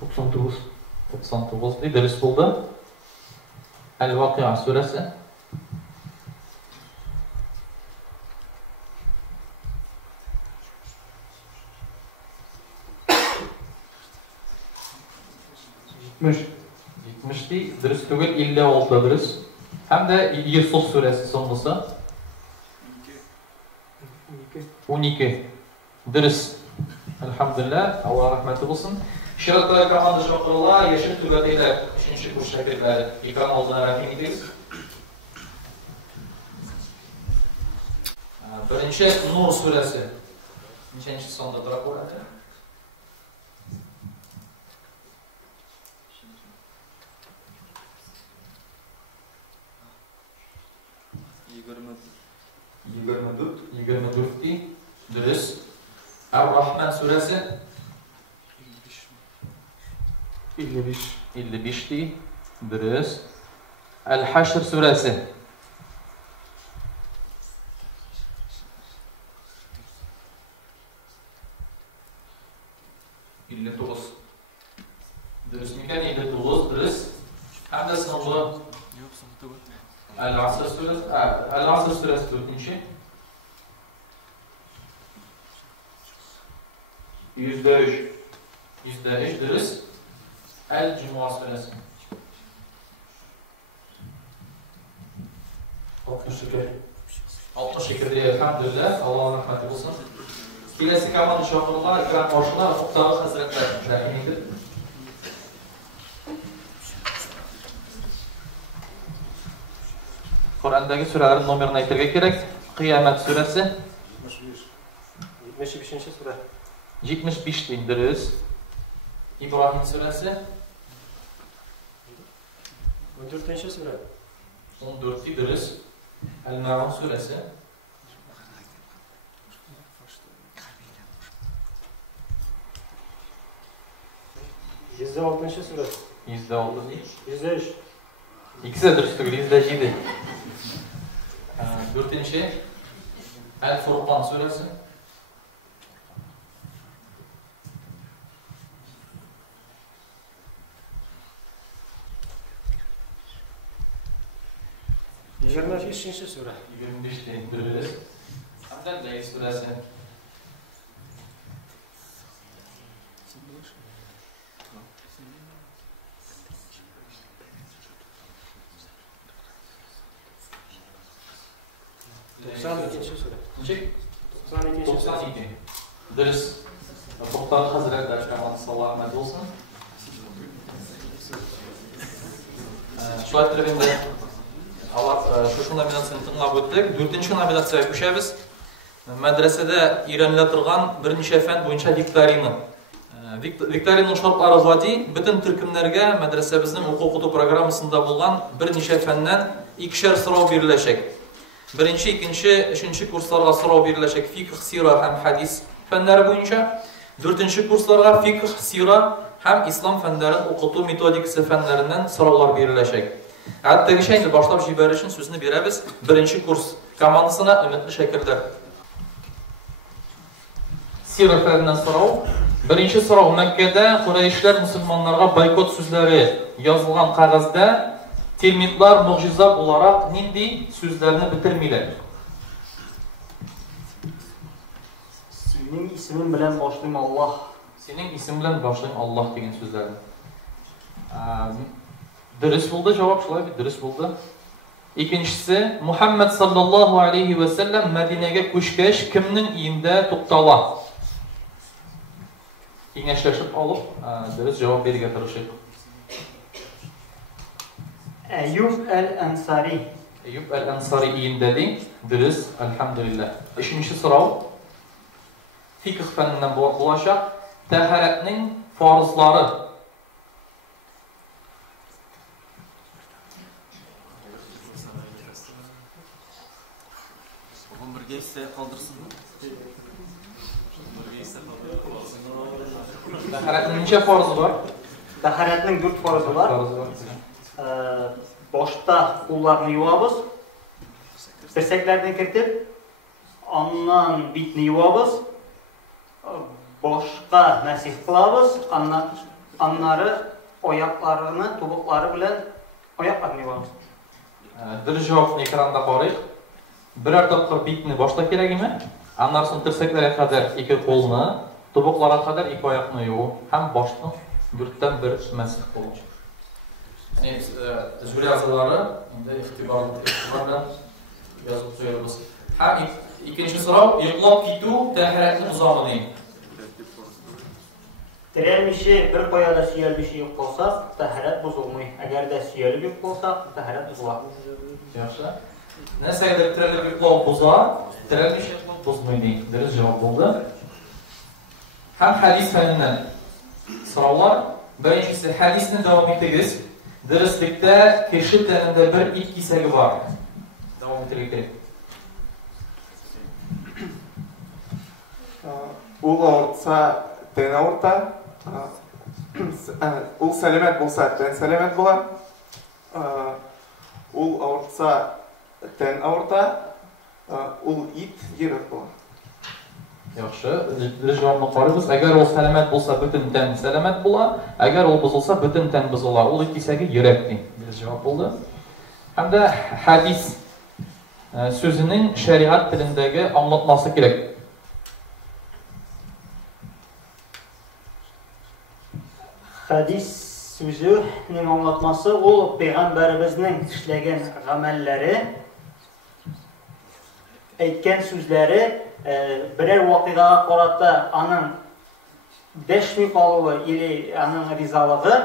99 değil, dürüst buldu. El-Vakıa suresi. Gitmiş değil, dürüst tügül 56 dürüst. Hem de Yusuf suresi sonlusu. 12 dürüst. Elhamdülillah, Allah rahmeti olsun. Şiratlara komanda şoklarla Yeşil Tübəteylər 3-cü kurs şəkilləri ekran aldığına rəhim edirik. Birinci Nur suresi. Neçənci sonda duraq orada? Ar-Rahman suresi 55 değil. Dürüst. El-Haşr suresi 59. Dürüst miken 59 dürüst. Hem de sınırlı El-Asr suresi 4. %3 dürüst. El-Cuma suresi 62 diye elhamdülillah. Allah'ın rahmeti olsun. Kilesi kamanı şoförler, ikram hoşlar, Muhtağı Hazretler şerhinidir. Kur'an'daki surelerin numarını aytırga kerak. Kıyamet suresi 75. sure. 75 dindiriz. İbrahim suresi 14. sure. 14 dindiriz. El-Ma'un suresi 106. sure. %6 değil. 103. İkisi de dürüst değil, %7. 4. El-Furqan suresi 25. sure. 25 dindiriz. Hamd suresi 92. sure. Çek. 92. Dürüst. Muhtağı Hazretler şerhinidir. Sallallahu aleyhi olsun. Şu aytırganda Allah şu nominatsiyani tinglab o'tdik. 4-chi nominatsiyaga ko'chamiz. Madrasada o'rganilayotgan bir necha fan bo'yicha viktorina. Viktorinaning shartlari vodiy butun turkumlarga madrasamizning o'quv programmasida bo'lgan bir necha fandan ikkishar so'rov berilajak. Birinchi, ikkinchi, uchinchi kurslarga so'rov berilajak fiqh, sira ham hadis fanlari bo'yicha. 4-chi kurslarga fiqh, sira ham islom fanlarini o'qutuv metodikasi fanlaridan so'rovlar berilajak. Hattaki şeyini başlap jibarish uchun so'zni beramiz. Birinchi kurs komandasına umidli shaklda. Sira fanidan so'rov. Birinchi so'rov Makkada Qurayshlar musulmonlarga boykot so'zlari yozilgan qog'ozda tilmitlar mu'jiza olarak nindi so'zlarni bitirmaylar. Senin ismin bilan boshlayman Allah. Senin ismin bilan boshlayman Allah degan so'zlarni. Dürüst buldu, cevap şöyle bir dürüst buldu. İkincisi, Muhammed sallallahu aleyhi ve sellem Medine'ye koşkeş kimnin iyinde tuttala? Kengashlaşıp alıp dürüst cevap verige tırışık. Eyyub el-Ensari. Eyyub el-Ensari iyinde değil, dürüst, elhamdülillah. Üçüncü sırav, fikih feninden bulaşak, taharetinin farzları. Taharetning necha farzi bor? Taharetning 4 farzi bor. Boshda qo'llarni yuvamiz. Tirsaklarni kiritib, ondan bitni yuvamiz. Boshqa masih qilamiz. Anlari oyoqlarini, to'buqlari bilan oyoqlarni yuvamiz. Bir javobni ekranda ko'ring. Birer topqir bitni boshda kerakmi? Andan so'ng tirsaklarga qadar ikki qo'lni, to'buqlarga qadar ikki oyoqni yuvib, ham boshni birdan bir masih qilish. Yani tezgür yazıları, ixtibardan yazıp söylüyoruz. Hem ikinci sıra, yıklap kitu taharetli uzamını. Tirelmişi bir qoyada suyelmişi yo'q bo'lsa, taharet buzulmaydi. Agarda suyelib yo'q bo'lsa, taharet buzuladi. Yaxshi. Nasaydir tirelib yıklap buzar, tirelmiş buzmaydi. Dürüst cevap oldu. Hem hadis feninden sıralar, birincisi hadisini devam ettiririz. Dürüstlükte kişi teninde bir ilk kisegi var. Devam ettiririz. ул авыртса, тән авырта. Ул сәламәт булса, тән сәламәт була. Ул авыртса, тән авырта. Ул ит йөрәк була. Яхшы, дөрес җавапны карыйбыз. Әгәр ул сәламәт булса, бөтен тән сәламәт була. Әгәр ул бозылса, бөтен тән бозыла. Ул икесәге йөрәк ди. Дөрес җавап булды. Һәм дә хадис сүзенең шәриат телендәге аңлатмасы кирәк. Хадис сүзенең аңлатмасы ул пәйгамбәребезнең эшләгән гамәлләре, әйткән сүзләре, берәр вакыйгага карата аның дәшми калуы или аның ризалыгы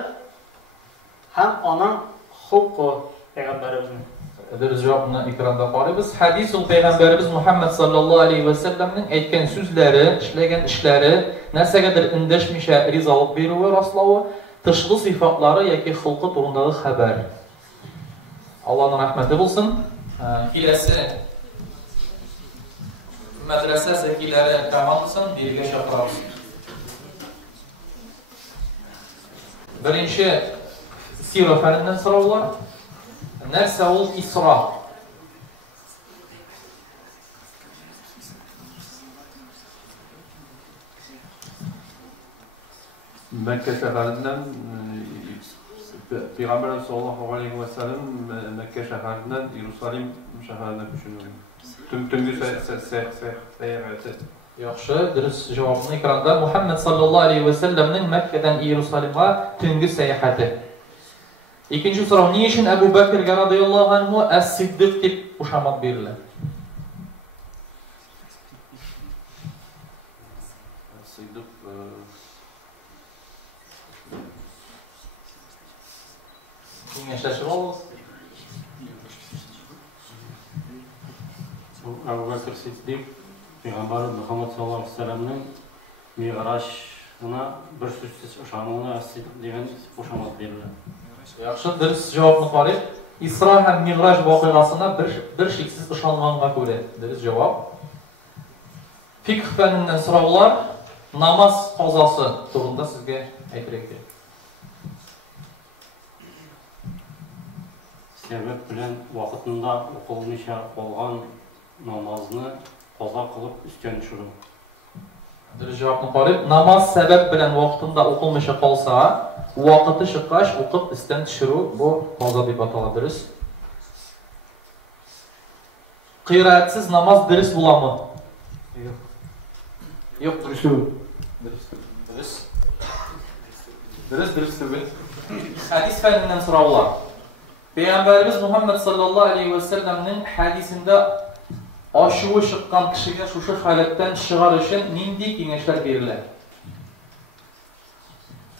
һәм аның хукы пәйгамбәребезнең. Дөрес җавапны экранда карыйбыз. Хадис ул пәйгамбәребез Мухаммад саллаллаһу алейхи ва салламның әйткән сүзләре, эшләгән эшләре, нәрсәгәдер эндәшмичә ризалык бирүе, раславы, тышкы сыйфатлары яки хукы турындагы хәбәр. Аллаһның рәхмәте булсын. Киләсе мәдрәсә зәкиләре командасын биргә чакырабыз. Беренче сира фәненнән сораулар. Нәрсә ул Исра? Мәккә шәһәреннән Пәйгамбәр саллаллаһу алейхи ва саллям Мәккә шәһәреннән Иерусалим шәһәренә күченү. Төнге сәяхәте. Яхшы, дөрес җавапны экранда. Мухаммад саллаллаһу алейхи ва салламның Мәккәдән Иерусалимга төнге сәяхәте. İkinci soru, ni için Ebu Bekir'e radıyallahu anhu Es-Siddiq diп кушамат бирелә? Es-Siddiq Киңәшләшеп алыгыз. Ebu Bekir Siddiq Peygamber Muhammed sallallahu aleyhi ve sellem'nin Miraç'ına bir sözsüz uşanığına Es-Siddiq degan кушамат бирелә. Яхшы, дөрес җавапны карыйк. Исра һәм Миграҗ вакыйгасына бер шиксез ышанганга күрә. Дөрес җавап. Фикх фәненнән сораулар, намаз казасы турында сезгә әйтергә. Сәбәп белән вакытында укылмыйча калган намазны каза кылып үстән төшерү. Дөрес җавапны карыйк. Намаз сәбәп белән вакытында укылмыйча калса, вакыты чыккач укып истән төшерү бу каза дип атала. Дөрес. Кыйраатсыз намаз дөрес буламы? Юк, дөрес түгел. Дөрес түгел. Хадис фәненнән сораулар. Пәйгамбәрбез Мухаммад саллаллаһу алейхи ва салламның хадисендә ашуы чыккан кешегә шушы халәттән чыгар өчен нинди киңәшләр бирелә?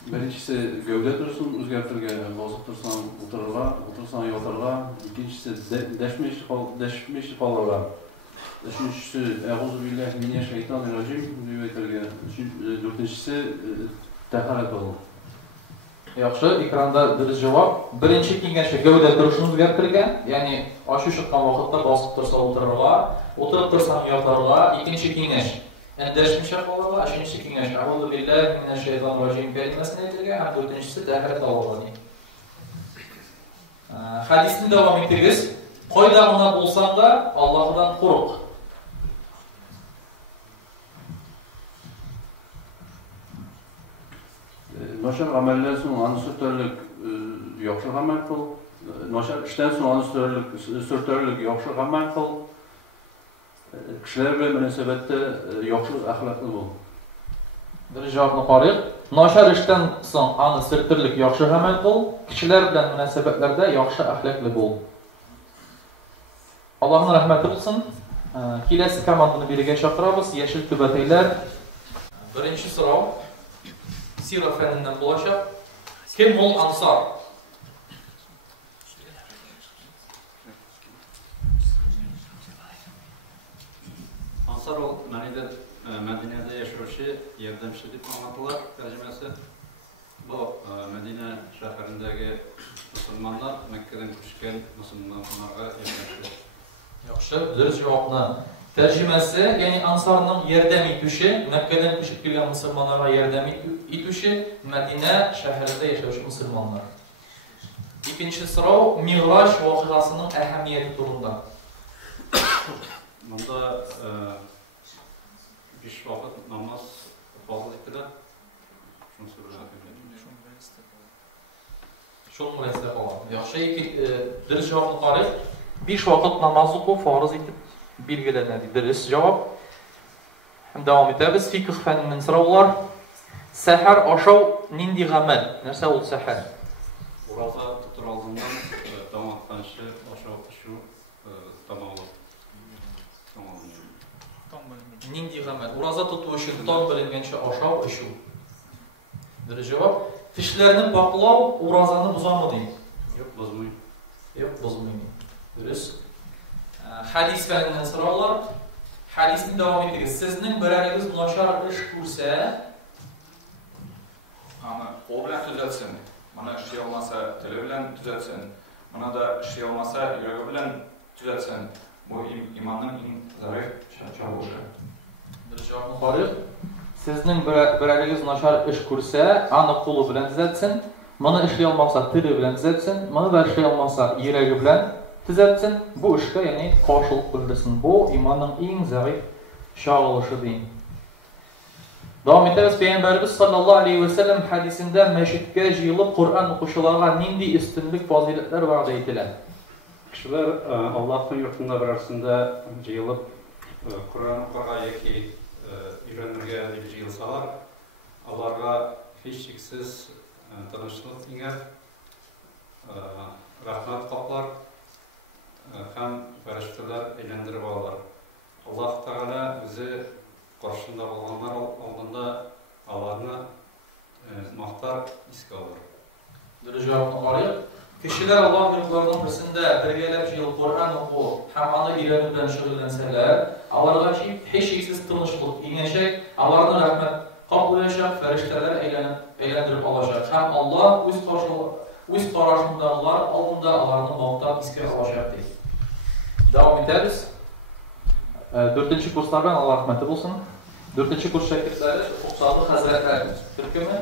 Birincisi gövde dursun, üzgertirge, bozuk dursan otursan yotırga. İkincisi deşmiş kalırga. Üçüncüsü Eûzu billahi mineşşeytanirracim diyetirge. Dördüncüsü taharet olur. Yaxşı, ekranda dürüst cevap. Birinci kengəşə gövdə duruşunu üzgertirge. Yani aşı çıqqan vaqtda basıb tursa otururga, oturup tursan yotarga. İkinci kengəş Endəşmişə qalırga, üçüncüsü kengəş Eûzu billahi mineşşeytanirracim keliməsini aytırga, həm dördüncüsü taharet alırga. Hadisni davam ettirgiz. Qayda ona bolsan da Allah'dan qoruq. Naşar amelden sonra anı sürtörlük yaxşı amel kıl. Naşar işten sonra anı sürtörlük yaxşı amel kıl. Kişiler bilen münasebette yaxşı ahlaklı bol. Bir cavabını qarayıq. Naşar işten sonra anı sürtörlük yaxşı amel kıl. Kişiler bilen münasebetlerde yaxşı ahlaklı bol. Allah'ın rahmeti olsun. Kilesi komandını birige çakırabız. Yeşil tübəteylər. Birinci soru. Sira fənindən bulaşaq. Kim ol Ansar? Ansar ol Medine'de yaşayışı yardımcı dip anlatılar tercümesi. Bu Medine şəhərindəki Müslümanlar Mekke'den köçkən Müslümanlara yardımcı. Yaxşı, dürüst cavabını Tercümesi, yani Ansar'ın yardım etüşü, Mekke'den koşup gelgen Müslümanlara yardım etüşü, Medine şehirde yaşayan Müslümanlar. İkinci soru, Miraç vakıasının ehemmiyeti durumda. Bunda 5 vakit namaz farz ettiler. Şunu soracağım. Şunu mürezzeh olan. Yaxşı, diriz cevabını qarayıq. 5 vakit namazı bu farz etib belgilenadi. Diriz cevap. Hem devam ederiz. Fiqh fənnindən sorular. Səhər aşav nindi əməl? Нәрсә ул səhər? Urazа tutur aldığından tamam atlanışı aşağı şu tamamlı. Nindi əməl. Urazа tutuş üçün tam bilingencə aşav işu. Diriz cevap. Dişlerini baklav, urazanı bozamı deyim? Yok, bozmayın. Yok, bozmayın. Dürüst. Hadis fənindən sorular. Hadisini devam ediniz. Sizin bireriniz bulaşar iş kursa, o bilen düzeltsin. Bana şey olmasa tele bilen düzeltsin. Bana da şey olmasa yüreği bilen düzeltsin. Bu imanın en zarif çabuğu. Cevabını qarayıq. Sizin bireriniz naşar iş kursa, anı kolu bilen düzeltsin. Bana işley olmasa tili bilen düzeltsin. Bana da işley olmasa yüreği bilen düzeltsin. Bu işe yani karşılık bildirsin. Bu imanın en zarif çağılışı deyin. Devam ederiz. Peygamberimiz sallallahu aleyhi ve sellem hadisinde meşitke yığılıp Kur'an okuşularına nindi üstünlük faziletler var deytiler. Kişiler Allah'ın yurtunda bir arasında yığılıp Kur'an okuğa yeki öğrenirge bir yığılsalar, Allah'a hiç şeksiz tanışlık iner, rahmet kaplar, hem ferişteler eğlendirip alır. Allah Teala bizi karşında olanlar aldığında Allah'ını mahtar iske alır. Dürü cevabını qarayıq. Kişiler Allah yurtlarının birisinde birgelep yıl Kur'an oku, hem anı ileri bilen şüghüllensələr, Allah'a hiç şeksiz tanışlık inecek, Allah'ın rahmet kaplayacak, ferişteler eğlendirip alacak. Hem Allah üst karşındalar aldığında Allah'ın mahtar iske alacak deyil. Devam ederiz. 4. kurslardan Allah rahmeti olsun. 4. kurs şəkilləri Oqsalı Həzrətlər Türkümü.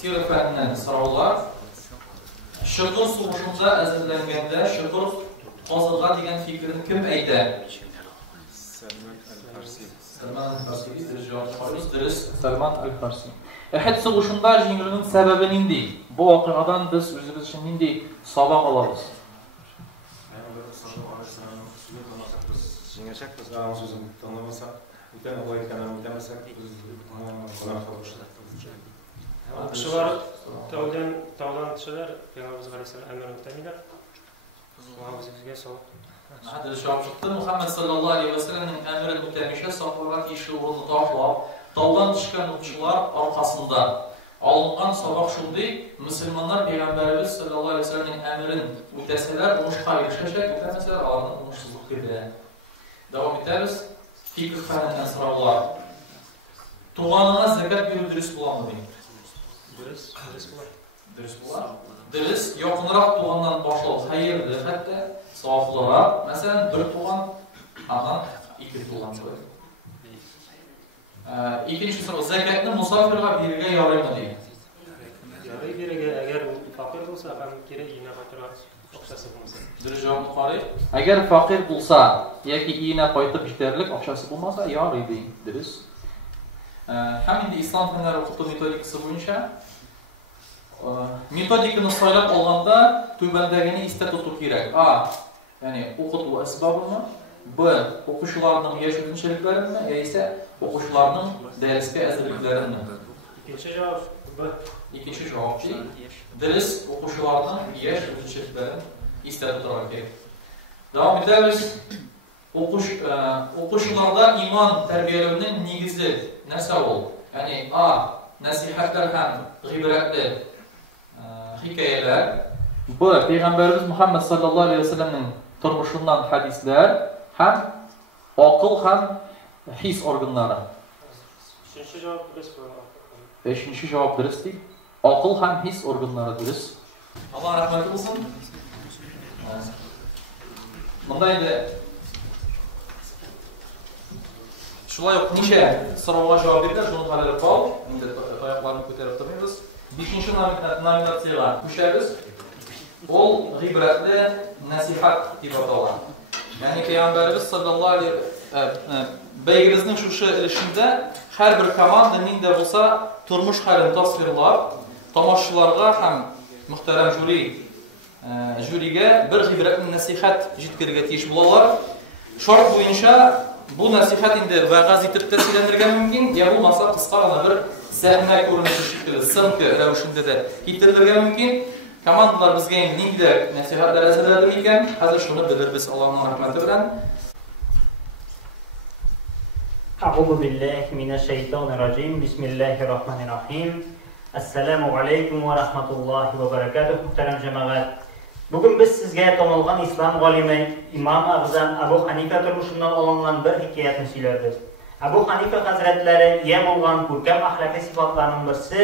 Siyar fənnindən sorular. Şıqır soğuşunda əzirləngəndə şıqır hazırğa degan fikrini kim aytdi? Salman al-Farsi. Salman al-Farsi. Əhəd soğuşunda jingilinin səbəbi nindi? Bu vaqiadan biz özümüz üçün nindi sabah alırız? Жеңешек біз ағам сөзін танымасақ, өтен Алла еткенін білемесек, біз ona kalmışlar. Kişiler tağdan kişiler Peygamberimiz Aleyhisselam emrini ötemiler. Allah'ımız bizge soğuk. Hadi cevap çıktı. Muhammed sallallahu aleyhi ve sellem'in emrini ötemişe safharat işi uğrunu taşlap, dağdan çıkan uçuşlar arkasında alıngan sabah şuldi, Müslümanlar Peygamberimiz sallallahu aleyhi ve sellem'in emrini öteseler, onuşqa erişecek, ötemeseler alanın onuşsuzluk edildi. Devam ederiz. Fikir fənindən sorular. Tuğanına zekat verib dürüst bulanmı deyim? Dürüst bular. Dürüst bular. Dürüst, yaxınıraq tuğandan başlayıb xeyirdir, hətta savablılara. Məsələn, bir tuğan, anan iki tuğan qoyur. İkinci soru, zekatni musafirga berga yaraymi deyim? Yaray berga, agar fakir bo'lsa, ham kerak yine fakirga oqshasi bo'lmasa. Dürüst cavabını qarayıq. Əgər fakir bulsa, yoki iynə qaytıb işlərlik oqshasi bo'lmasa, yaray deyim. Dürüst. Həm indi İslam fənləri oxutu metodikası boyunca metodikini saylab olğanda tövbəndəgini istə tutuq kerak. A. Yəni oxutu əsbabını, B. Oxuşularının yaş üzünçəliklərini, ya isə oxuşularının dərsdə əzirliklərini. İkinci cavab B. İkinci cavab deyil. Dürüst oxuşularının yaş üzünçəliklərini istə tuturaq kerak. Devam ederiz. Oxuşularda iman tərbiyəliyinin negizi nəsə ol? Yəni A. Nəsihətlər həm ğibretli hikayələr. B. Peyğəmbərimiz Muhammed sallallahu aleyhi ve sellem'in turmuşundan hadislər. Həm aqıl, həm his orqanları. Üçüncü cavab dürüst. Beşinci cavab dürüst deyil. Aqıl, həm his orqanları dürüst. Allah rahmet olsun. Bunda indi şulay uq nişe so'rovga javob berdilar, shuni qaralab qoldik. Endi oyoqlarni ko'tarib turmaymiz. 5-chi nominatsiyaga ko'chamiz. Ol g'ibratli nasihat deb ataladi. Ya'ni Peygamberimiz sallallohu alayhi beygimizning shu ilishida har bir komandaning da bo'lsa turmush halini tasvirlab, tomoshalarga ham muhtaram jüriga bir g'ibratli nasihat yetkazishga tegish bo'ladilar. Shart bo'yicha bu nasihat endi va'z etib tasvirlantirga mumkin, ya bo'lmasa qisqagina bir sahna ko'rinishi shekilli sinfi ravishida da keltirilga mumkin. Komandalar bizga ningda nasihatlar azaladi ekan, hozir shuni bildirmiz Allohning rahmati bilan. A'udhu billahi mineşşeytanirracim. Bismillahirrahmanirrahim. Assalamu alaykum va rahmatullohi va barakatuh. Muhtaram jamoat. Bugun biz sizga to'g'rilgan islom g'olimi Imom A'zam Abu Hanifa turmushidan olingan bir hikoyatni so'zlaymiz. Abu Hanifa hazratlari ega bo'lgan ko'rkam axloqiy sifatlarning birisi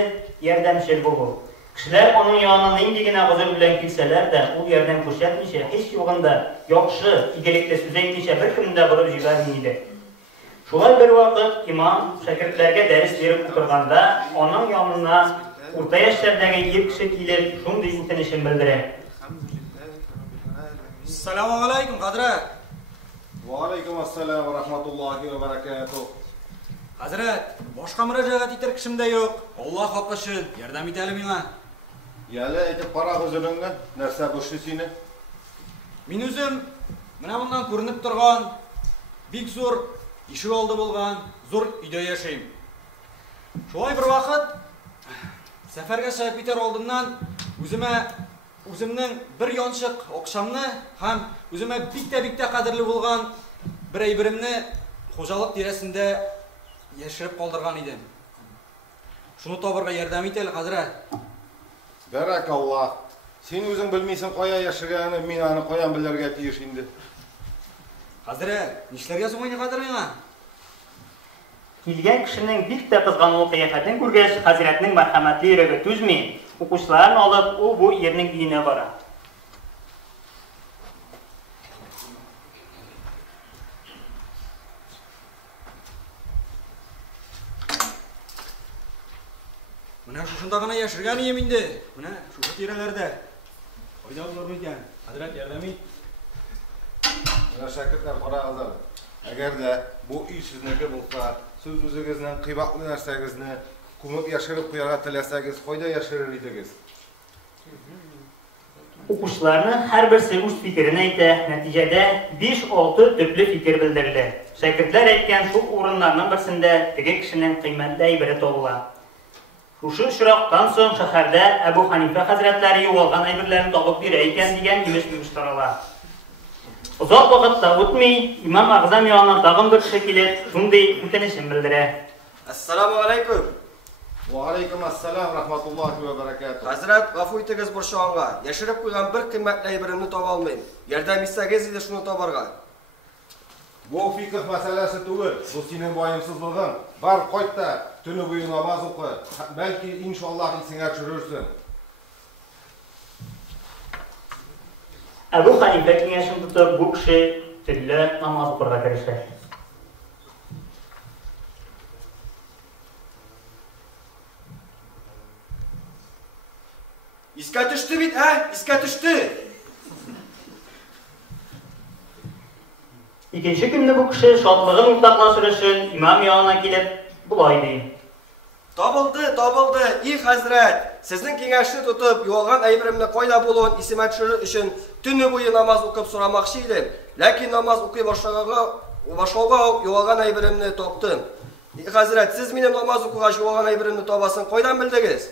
yordamchi bo'ldi. Kishilar onun yanına indigina huzur bilan kelsalar-da, u yerdan ko'rsatmishi, hech yo'g'inda yaxshi, igilikli so'z aytmishi bir kimda bo'lib yubormaydi. Şolay bir vaqt imam shogirdlarga dars berib o'tirganda, onun yanına o'rta yoshlardagi bir kishi kelib, shunday o'tinishini bildiradi. Assalomu alaykum, Hazrat. Va alaykum assalom va rahmatullohi va barakatuh. Hazrat, boshqa murojaat etar kishimda yo'q. Alloh xohlasin, yordam etali menga. Yali aytib qara o'zingga, narsa bo'shli seni. Men o'zim mana bundan ko'rinib turgan bek zo'r eshik oldi bo'lgan zo'r uyda yashayman. Shulay bir vaqt safarga chiqib ketar oldindan o'zimning bir yonshiq oqshomni ham o'zimga bitta qadrli bo'lgan bir aybirimni xo'jalik terasida yashirib qoldirgan edim. Shuni topirga yordam etaylik, Hazrat. Barakalloh. Sen o'zing bilmaysan qo'ya yashirganini, men ani qo'yan billarga tegish endi. Hazrat, nishlarga so'ngayni qadr menga? Kelgan kishining bitta qizg'anlik qiyofatini ko'rgach, Hazratning marhamatli yuragi tuzmay, o'quvchilarni olib, u bu yerning uyine boradi. Mana shundagina yashirgan edim endi. Mana shu teralarda. Foyda bo'lar ekan. Hazrat yordam et. Mana shogirdlar qora azal. Agarda bu uy sizniki bo'lsa, siz o'zingizning qiymatli narsangizni ko'mib yashirib qo'yarga tilasangiz, foyda yashirar edingiz. O'quvchilarning har birisi o'z fikrini aytdi. Natijada 5-6 turli fikr bildirildi. Shogirdlar aytgan shu o'rinlarning birisida tegi kishining qiymatli aybiri topildi. Shu shiroqdan so'ng shaharda Abu Hanifa hazratlari yo'qolgan aybirlarni topib berar ekan degan yumush taraladi. Uzoq vaqtda o'tmay Imom A'zam yoniga tag'in bir kishi kelib, shunday o'tinishini bildiradi. Assalomu alaykum. Va alaykum assalom rahmatullohi va barakatuh. Hazrat, g'afur etingiz bir shonga. Yashirib qo'ygan bir qimmatli aybirimni topa olmayman. Yordam etsangiz edi shuni toparga. Bu fiqh masalasi tugul. Bu sening boyimsizliging. Bar qo'yda tuni bo'yi namoz o'qi. Balki inshaalloh senga tushirursin. Abu Hanifa kengashini tutib, bu kishi tilla namoz o'qirga kirishdi. Iska tushdi bit, ha? Iska tushdi. İkinci kunda bu kishi shodlig'ini o'rtoqlashtirish uchun imom yoniga kelib, bulay deydi. Topildi. Ey Hazrat, sizning kengashni tutib, yo'g'on aybirimni qo'yda bo'lgan isma tushirish uchun tunni bo'yi namoz o'qib so'ramoqchi edim. Lekin namoz o'qiy boshlag'an yo'g'on aybirimni topdim. Ey Hazrat, siz meni namoz o'qigach yo'g'on aybirimni topasin qo'ydan bildingiz?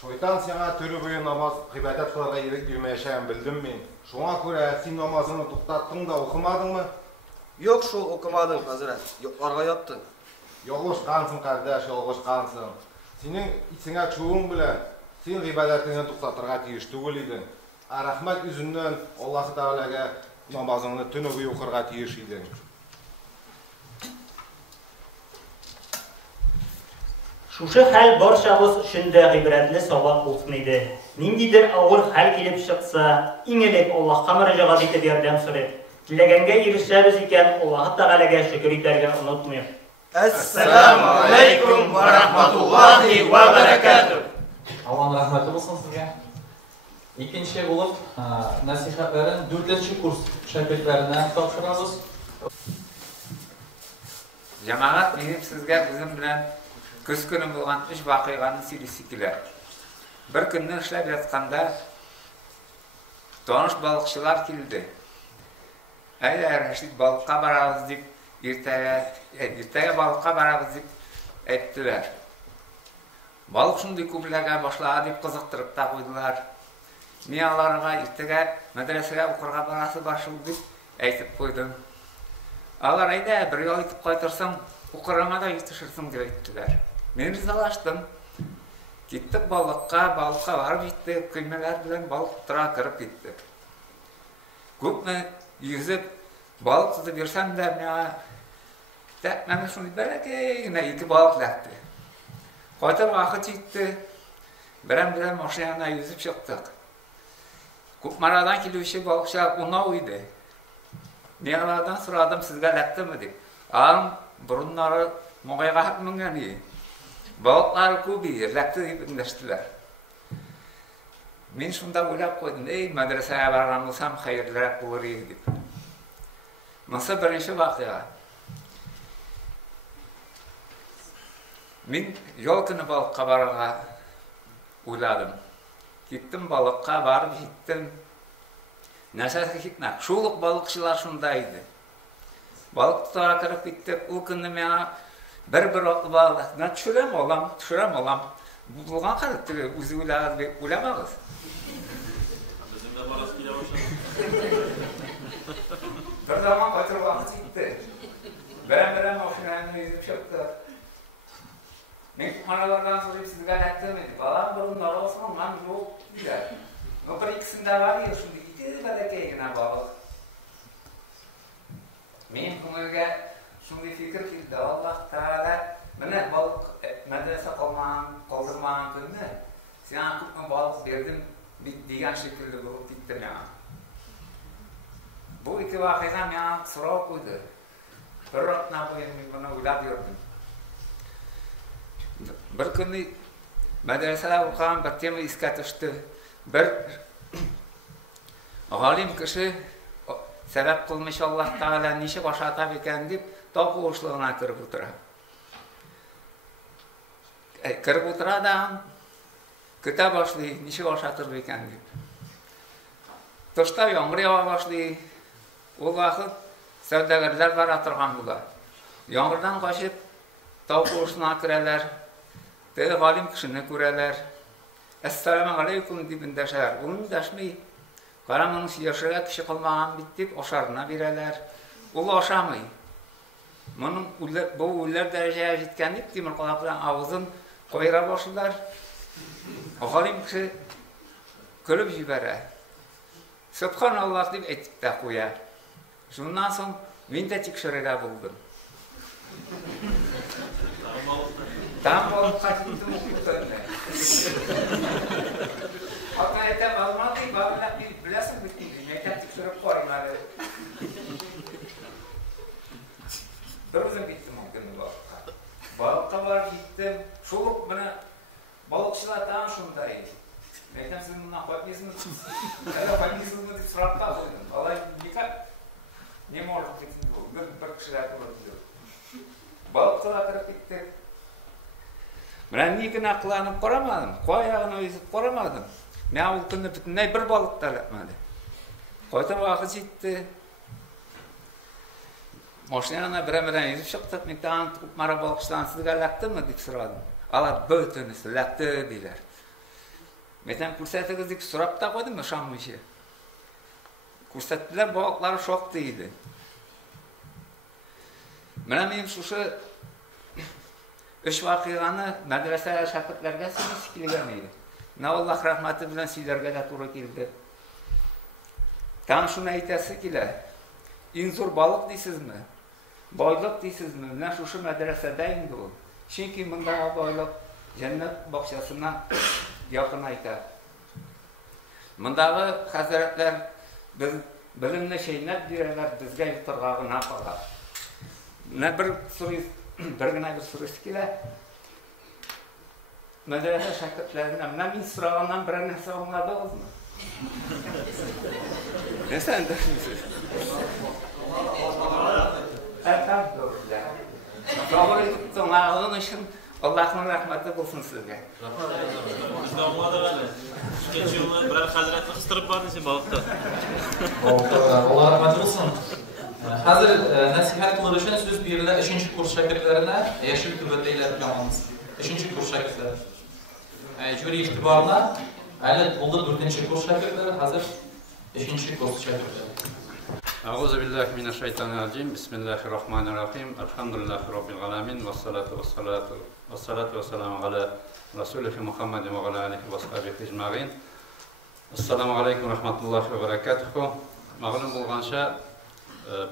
Shayton senga tuni bo'yi namoz ibodat qilishga yurmaysan bildim men. Shunga ko'ra sen namozini to'xtatding da o'qimadingmi? Yo'q, shu o'qimadim, Hazrat. Yo'qlarga yotdim. Yolg'iz qansın qardaş, yolg'iz qansın. Sening içine çoğun bilan sen ibodatini to'xtattirga tegishli eding. Rahmat yüzünden Alloh taolaga namozingni tuni bo'yi o'qirga tegishli eding. Шушы хәл барчабыз өчен дә гыйбрәтле сабак булсын иде. Ниндидер авыр хәл килеп чыкса, иң элек Аллаһка мөрәҗәгать итеп ярдәм сорыйк. Теләгәнгә ирешәбез икән, Аллаһ Тәгаләгә шөкр итәргә онытмыйк. Ассаламу алейкум ва рахматуллахи ва баракатух. Аллаһның рәхмәте булсын сезгә. Икенче булып, насихатларын 4-нче курс шәкертләренә тапшырабыз. Җәмәгать, минем сезгә үзем белән көз көне булган 3 вакыйганы сөйлисе килә. Бер көнне эшләп ятканда таныш балыкчылар килде. Әйдә, Рәшит, балыкка барабыз дип, иртәгә балыкка барабыз дип әйттеләр. Балык шундый күпләргә башлады дип кызыктырып та куйдылар. Мин аларга иртәгә мәдрәсәгә укырга барасы бар шул дип әйтеп куйдым. Алар әйдә, бер ел итеп кайтырсың, укырыңа да җитешерсең дип әйттеләр. Мин ризалаштым. Киттек балыкка барып җиттек, көймәләр белән балык тора кырып киттек. Күпме yüzüp balık tutup yürsen de tekmemi şunu belki yine 2 balık läkti. Kaytar vakit gitti. Bilen maşinana yüzüp çıktık. Kupmaradan kilişi balıkçılar ona uydu. Niyalardan soradım sizge läkti mi deyip. Ağam burunları muğayga hep müngen balıklar kubi läkti deyip inleştiler. Men şunda oylap koydum, medreseye bargan olsam hayırlarak olur deyip. Nasıl birinci vakıya? Men yol günü balıkka barga oyladım. Gittim balıkka barıp gittim. Nesası gitmek. Şuluk balıkçılar şundaydı. Balık tutara kırıp gittik. O günü mena bir otlu balık. Ne düşürem olam. Bulgan kalıktı. Uzi ulamağız. Bir zaman kaçır vakit gitti. Beren maşinanı yüzüp çıktı. Men kumarlardan sorayım sizge läkti mi? Balam burunları olsun, man yok diler. Bir ikisinde var ya şimdi 2 belekeyine balık. Men kumarga şunday fikir keldi. Allah Teala mene balık medrese kaldırmağın günde sen kupma balık berdim degan şekilde bulup gittim ya. Bu 2 vakıdan ya so'rab qo'ydi. Bir rotna qo'yib buni o'ylab yurdim. Bir kuni madrasada o'qigan bir tema esga tushdi. Bir alim kishi sabab qilmish Alloh taolo nishi boshatab ekan deb tog' qo'shlig'iga kirib o'tiradi. Kirib o'tiradi, kuta boshlaydi, nishi boshatib ekan deb. Toshda yomg'ir yoğa boshlaydi. O vaqt savdogarlar bora turgan bular. Yomg'irdan qochib tog' qo'shlig'iga kiralar. Alim kishini ko'ralar. Assalomu alaykum deb indashar. Uni indashmay qaramanın yaşayan kişi qilmagan bitib oşarına beralar. Ol oşamay. Bunun bu uylar darajaya yetkanda temir qo'laq bilan og'zin qo'yra boshlalar. Alim kishi kulib jibara. Subhanalloh deb aytib ta qo'yar. Shundan so'ng men de tekshirga bo'ldim. Tam bo'lib qaytdim o'qitdim. Hatta aytib olmadik, bolalar bilasizmi bitdi. Maktab tekshirib qo'ymadı. Bir o'zim bitdim mumkin balıqqa. Balıqqa borib gittim. Şuluq buni balıqchilar ham shunday. Maktab siz bundan qo'ymaysizmi? Qo'ymaysizmi deb so'rab qo'ydim. Alay dikkat. Ne может быть bir kishilar ko'rdi. Balıqqa kirib ketdik. Men nikini aqlanib qaramadim. Qo'yag'ini o'zib qaramadim. Men u kunni butunlay bir balık talabmadi. Qaytar vaqt yetdi. Mashinani bir-bilan yuzib chiqdik. Men tan mara balıqchidan sizga laqtimi deb so'radim. Alar bo'tinisi laqti deylar. Men ko'rsatasiz deb so'rab ta qo'ydim shammishi. Ko'rsatdilar, balıqlar shoq deydi. Men shusha ish voqeani madrasa shogirdlarga sinishkilagan edi. Na Alloh rahmati bilan sizlarga da to'g'ri keldi. Tam shuni aytasi kelar. Eng zo'r baliq deysizmi? Boylik deysizmi? Mana shu madrasada endi u. Chunki bunday boylik cennet bakşasına yakın ayta. Mındağı hazretler biz bilimli şeyler diyorlar bizge yuturgağına kalar. Ne bir gına bir sorusu kile. Medrese şakirtlerinden ben sırağından bir neyse onlarda olsun. Ne sen de Elhamdülillah. Doğru tuttuğuna onun için Allah'ın rahmeti olsun sizge. Bizde olmadı böyle. Geçen yıl birer hazretli kıstırıp vardı şimdi balıkta. Allah rahmet olsun. Hazır nasihat kılır için söz biriler 3. kurs şakirtlerine yaşıl tübeteyler kamanız. 3. kurs şakirtler. Jüri itibarına Ali oldu 4. kurs şakirtler, hazır 3. kurs şakirtler. أعوذ بالله من الشيطان الرجيم بسم الله الرحمن الرحيم الحمد لله رب العالمين والصلاة والسلام على رسوله محمد وعلى آله وصحبه أجمعين السلام عليكم ورحمة الله وبركاته Mağlum bulğanşa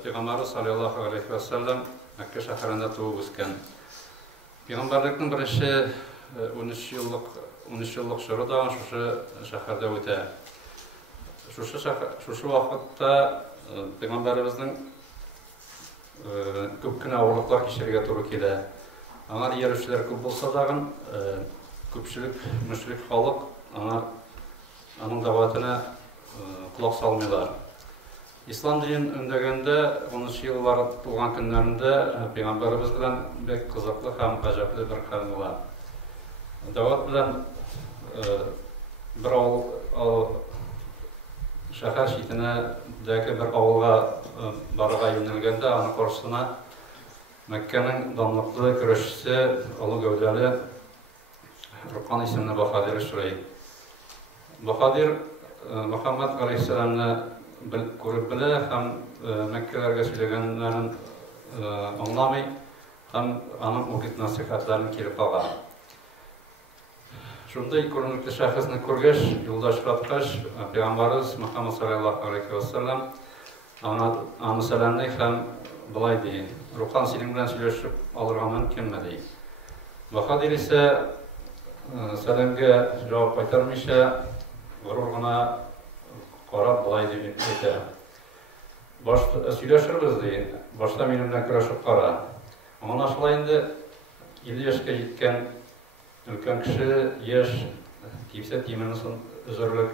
Peygamberimiz sallallahu aleyhi ve sellem Mekke şehrinde doğup ösken. Peygamberlikten birinci 13 yıllık şurada şu şehirde öte. Şu vakitte Peygamberimizin köpküne ağırlıklar kişilerine doğru kele. Anar yerüşler köp bolsa dağın köpçülük, müşrik halk onun davatına kulak salmıyorlar. İslam dininin öndegende 13 yıllar tuğan günlerinde Peygamberimiz bilen bek kızıklı hem gajaplı bir hal var. Davat bilen bir şehir şiitine deki bir avulga barıga yönelgende anı karşısına Mekke'nin damlıklı güreşçisi Ulu Gövdeli Rukan isimli Bahadir'i süreyim. Bahadir Muhammed Aleyhisselam'la görüp bile hem Mekke'lerge söylegenlerin anlamay hem onun okut nasihatlarını kelip ağa. Şunday görünükli şahısını körgeç, yoldaş batkaç, Peygamberimiz Muhammed sallallahu aleyhi ve sellem anı selamni hem bulay deyin. Ruhan senin bilen söyleşip alırganın kemmedi. Bahadir ise selamga cevap kaytarmışa, gururguna qarab bulay deyip ete. Söyleşiriz deyin, başta benimle kürüşüp qara. Ona şulayında 50 yaşka yetken Ülken kişi yaş, kimse timinsin özürlük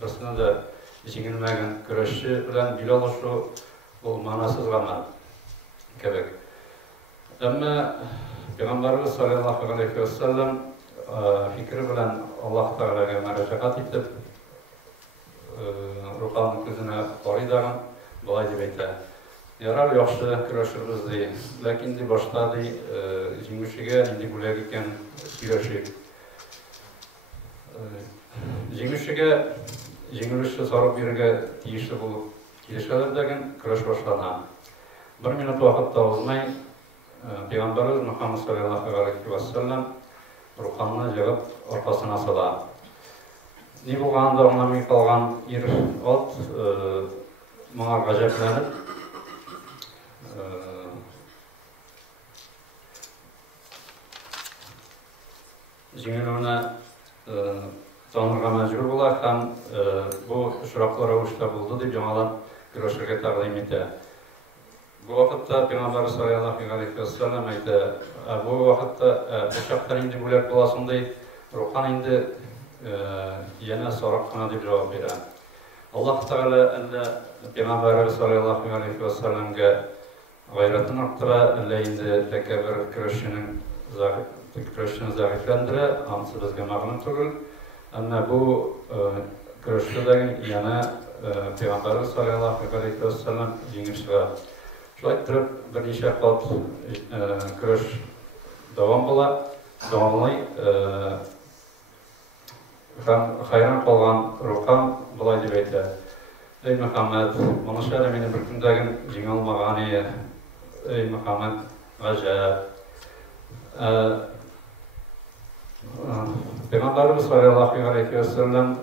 birisine de içinilmegen güreşçi bilen bil oluşu ol manasız gana kebek. Ama Peygamberimiz sallallahu aleyhi ve sellem fikri bilen Allah Teala'ya müracaat etip ruhanın gözüne qaraydagan bulay deb aytadi. Yarar yaxşı güreşiriz deyin. Lakin de başta de jingüşüge indi güler iken güreşik. Jingüşü sarıp birge tiyişli bulup kilişeler degen güreş başlana. 1 minut vakit da uzmay Peygamberimiz Muhammed sallallahu aleyhi ve sellem ruhanına cevap ortasına sala. Ne bulğanda anlamay kalgan ir ot mağa gajaplanıp Jingiluna tanırga mecbur bular hem bu şuraqlara uçta buldu deyip jamalan güreşirge taqdim ete. Bu vakitte Peygamber sallallahu aleyhi ve sellem aytı. Bu vakitte uçaktan indi bular bulasınday ruhan indi yana soraqına deyip cevap verir. Allah Teala Peygamber sallallahu aleyhi ve sellemge gayretini arttıra, indi tekebir güreşinin zayıflandırı, anısı bizge mağlum tugul. Ama bu güreşçilerin yana Peygamber sallallahu aleyhi ve sellem jingişiga. Şulay turib bir neçe qat güreş davamlay hem hayran qalgan ruhan bulay deb aytadi. Ey Muhammed, mana shu meni bir kundagin jingolmagani, ey Muhammed, g'ajab. Peygamberimiz sallallahu aleyhi ve sellem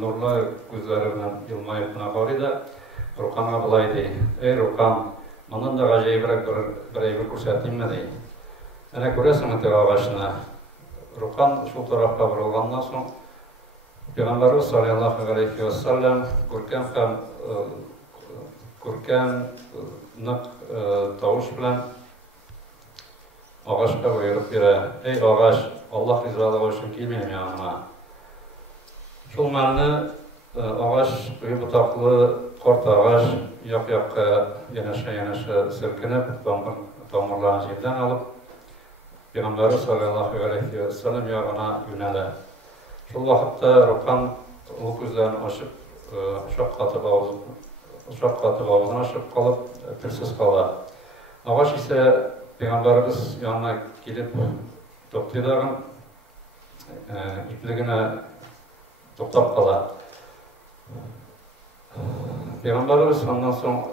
nurlu gözlerinden yılmayıp qaraydı. Ruhan'a bulay deydi. Ey Ruhan, bundan da g'ajayibroq bir aybi ko'rsatdingmi deydi. Әнә күрәсең теге агачны. Рухан шул тарафка борылганнан соң Пәйгамбәрбез саллаллаһу алейхи ва саллям күркәм нык тавыш белән агачка боерып бирә. Эй агач, Аллаһ ризалыгы өчен килмәм яныңа. Шул мәлне агач, куе ботаклы карт агач як-якка янәшә селкенеп, тамырларын җирдән алып, Пәйгамбәрбез саллаллаһу алейхи ва саллям ягына юнәлә. Шул вакытта Рухан ул күзләрен ачып, шаккатып авызын ачып калып, телсез кала. Агач исә Пәйгамбәрбез янына килеп туктый дагы, иплегенә туктап кала. Пәйгамбәрбез аннан соң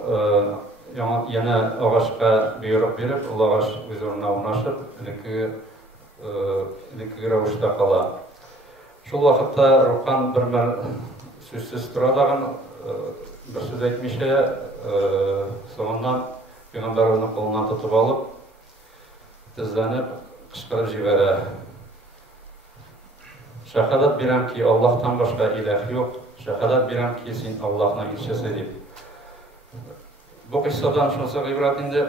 яна агачка боерык биреп, ул агач үз урынына урнашып, элекке рәвештә кала. Шул вакытта Рухан бер мәл сүзсез тора дагы, бер сүз әйтмичә, соңыннан Пәйгамбәрбезне кулыннан тотып алып, тезләнеп, кычкырып җибәрә. Шәһадәт бирәм ки, Аллаһтан башка илаһ юк. Шәһадәт бирәм ки, син Аллаһның илчесе дип. Бу кыйссадан шунысы гыйбрәт инде.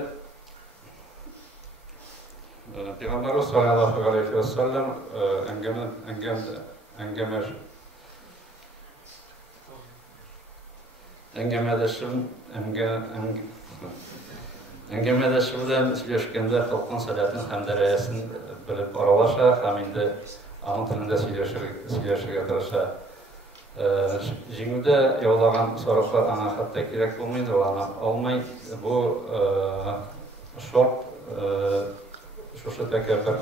Пәйгамбәрбез саллаллаһу алейхи ва саллям әңгәмәдәше белән сөйләшкәндә халкын сәләтен һәм дәрәҗәсен белеп аралаша һәм инде аның телендә сөйләшергә тырыша. Җиңүдә яулаган сарыклар аңа хәтта кирәк булмый, аны алмай. Бу шорт шушы тәкәббер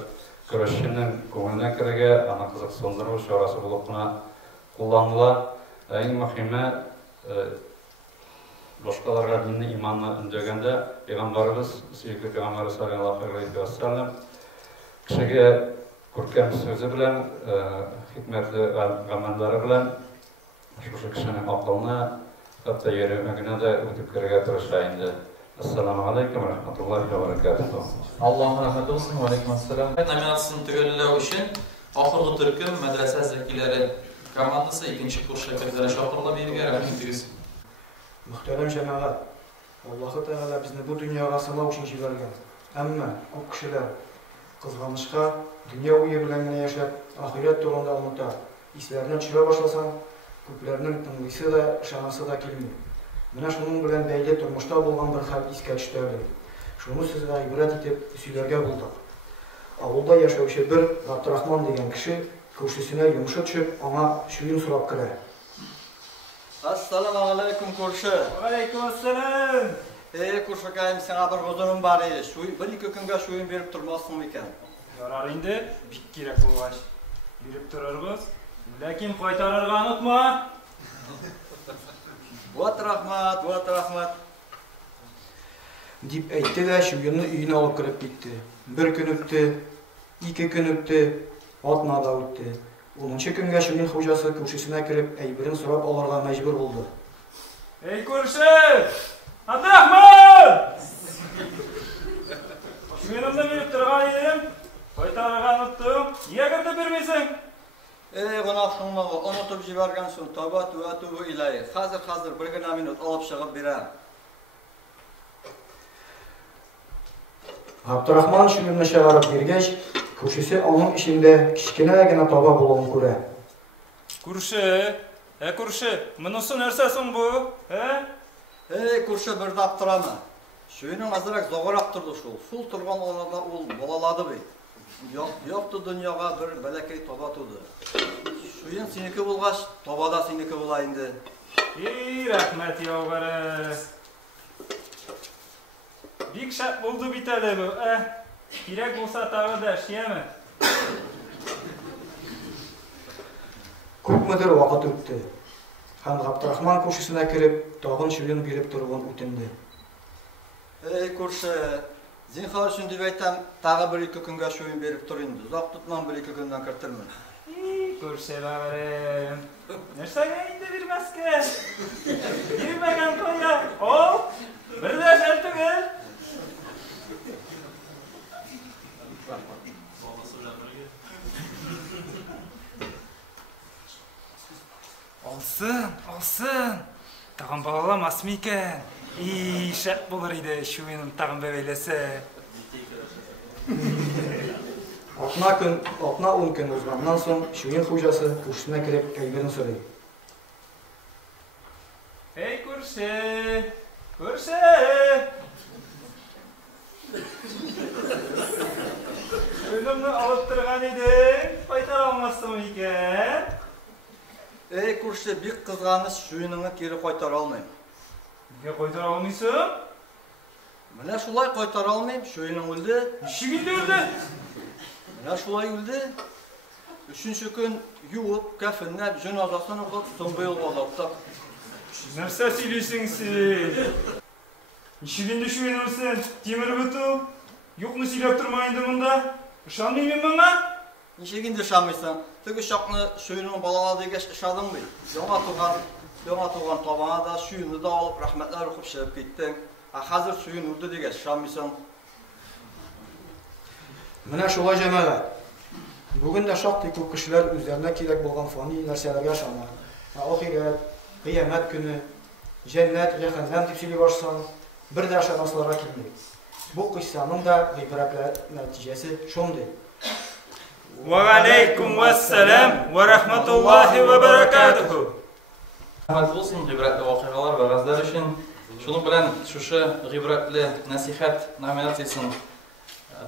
көрәшченең күңеленә керергә, аны кызыксындыру чарасы булып кына кулланыла. Иң мөһиме башкаларга динне, иманны өндәгәндә Пәйгамбәрбез, сөйкеле Пәйгамбәрбез саллаллаһу алейхи ва саллям кешегә күркәм сүзе белән, хикмәтле гамәлләре белән шушы кешенең акылына, хәтта йөрәгенә дә үтеп керергә тырыша инде. Ассаламу алейкум ва рахматуллахи ва баракатуһу. Аллаһ рәхмәте булсын. Ва алейкум ассалам. Номинациясын төгәлләү өчен ахыргы төркем мәдрәсә зәкиләре командасы икенче курс шәкертләре чакырылып бирергә рәхмәт итегез. Мөхтәрәм җәмәгать, Аллаһы Тәгалә безне бу дөньяга сынау өчен җибәргән. Әмма күп кешеләр кызганычка дөнья уе белән генә яшәп, ахират турында оныта. Исләренә төшерә башласаң, күпләрнең тыңлыйсы да, ышанасы да килми. Менә шуның белән бәйле тормышта булган бер хәл искә төште. Шуны сезгә гыйбрәт итеп сөйләргә булдык. Авылда яшәүче бер Абдрахман дигән кеше күршесенә йомышы төшеп, аңа шуен сорап керә. Ассаламу алейкум күрше. Алейкум ассалам. Күршекәем, сиңа бер гозурым бар иде. Бер-ике көнгә шуен биреп тормассың икән. Ярар инде, бик кирәк булгач. Биреп торырбыз. Ләкин кайтарырга онытма. Вот рахмат. Дип әйтте дә шуенны өенә алып кереп китте. Бер көн үтте, 2 көн үтте, атна да үтте. 10нчы көнгә шуен хуҗасы күршесенә кереп, әйберен сорап алырга мәҗбүр булды. Эй күрше! Абдрахман! Шуенымны биреп торган идем. Кайтарырга оныттым. Нигә кертеп бирмисең? Гынаһыңны онытып җибәргән соң, тәүбә иләһи. Хәзер бер генә минут алып чыгып бирәм. Абдрахман шуенны чыгарып биргәч, күршесе аның ишендә кичкенә генә таба булуын күрә. Күрше, монысы нәрсә соң бу? Күрше, бер дә аптырама. Шуенның азрак зогырак торды шул. Шул торган аларда ул балалады бит. Япты дөньяга бер бәләкәй таба туды. Шуен синеке булгач, таба да синеке була инде. Рәхмәт яугары. Бик шәп булды бит әле бу. Кирәк булса тагы да эшләме? Күпмедер вакыт үтте. Һәм Абдрахман күршесенә кереп, тагын шуен биреп торган үтенде. Күрше, зинһар өчен дип әйтәм, тагы 1-2 көнгә шуен биреп тор инде. Узак тотмам, 1-2 көндән кертермен. Күрше бәгәрем. Нәрсәгә инде бирмәскә? Бирмәгән кая? Бер дә шәп түгел. Tağın balalamaz mı iken? İyi şart bulur idi şu oyunun tağın bebeylese. Altına 10 gün uzmandan soň şuyun hujası kuşuna kirip kelgeni so'raydi. Hey kursi! Kursi! Ölümünü alıp turgan idi. Qaytara almasın iken? Ey kursi, bik kızganış şuyununu geri qaytara almayım. Niye qaytara almıyorsun? Mene şulay qaytara almayım, şuyunun öldü. Nişiginde öldü? Mene şulay öldü. Üçüncü gün yuvup, kefinlep, cenazasını okuyup, soňky ýolga uzatdyk. Нәрсә сөйлисең син? Ничегинде шуен ölsen? Темир буту? Юкмы сөйләп тормай инде монда? Ышанмыймын моңа? Ничегинде ышанмыйсың? Теге шакны şuyunun balala degеш ышандыңбы? Яңа туган табана да şuyunu da alıp rahmetler okup şerip gittin. Hazır şuyun öldü degеш ышанмыйсың? Менә шулай җәмәгать. Бүген дә шактый күп кешеләр үзләренә кирәк булган фани нәрсәләргә ышана. Ахирәт, кыямәт көне, җәннәт, җәһәннәм дип сөйли башсаң, бер дә ышанасларга килми. Бу кыйссаның да гыйбрәтле нәтиҗәсе шундый. Ва алейкум вассалам ва рахматуллаһи ва баракатуху. Rahmat olsun gıybretli vakıalar ve razlar için. Şunu bilen şuşu gıybretli nasihat nominatsiyasını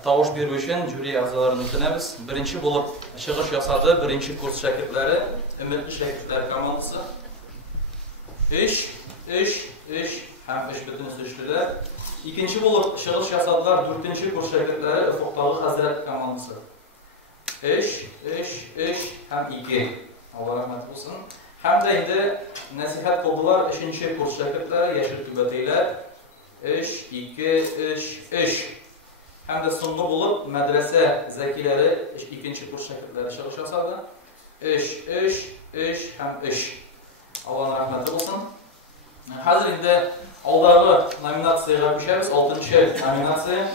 tavuş berүү için jüri azalarını ötünemiz. Birinci bulup çıkış yasadı, birinci kurs şakirtleri, ümitli şakirtler komandası. İş, hem iş bütün süreçliler. İkinci bulup çıkış yasadılar, dördüncü kurs şakirtleri, Ufukdağı Hazret komandası. İş, hem iki. Allah rahmet olsun. Hem de indi nasihat kıldılar, üçüncü kurs şakirtleri, Yaşır Tübeteyler. İş. Hem de sonunda bulup medrese zekileri, ikinci kurs şakirtleri çıkış yasadı. Hem iş. Allah'ın rahmeti olsun. Hazır indi aldağı nominatsiyaya düşeriz. 6. nominasiya.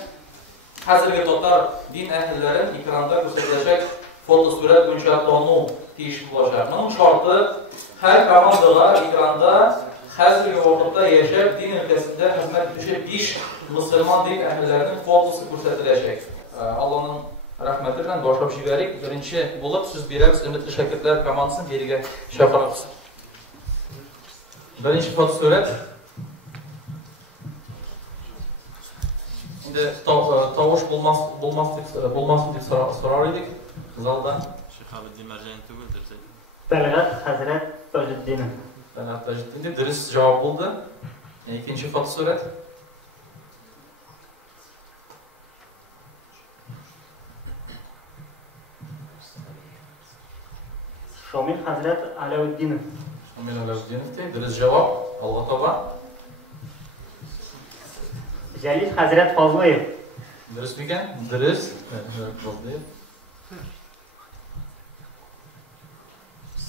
Hazırki toplar din ehlilerin ekranda gösterilecek foto suret boyunca tonu değişik olacak. Bunun şartı her komandalar ekranda hazırki vakitte yaşayıp din ülkesinde hizmet edecek 5 Müslüman din ehlilerinin fotosu gösterilecek. Allah'ın rahmetiyle başlap jiberik. Birinci bulup söz beremiz ümitli şakirtler komandasını beriga çağırırız. Birinci foto suret. Şimdi tavuş bulmasın diye sorar idik zalda. Şeyh Abidin Mercan tügüldür. Talhat Hazret Tajuddin. Talhat Tajuddin dürüst cevap buldu. İkinci foto suret. Şamil Hazret Alavuddinov. Şamil Alavuddinov dürüst cevap. Allah toba. Jalil Hazret Fazlıyev. Dürüst miken? Dürüst. Fazlıyev.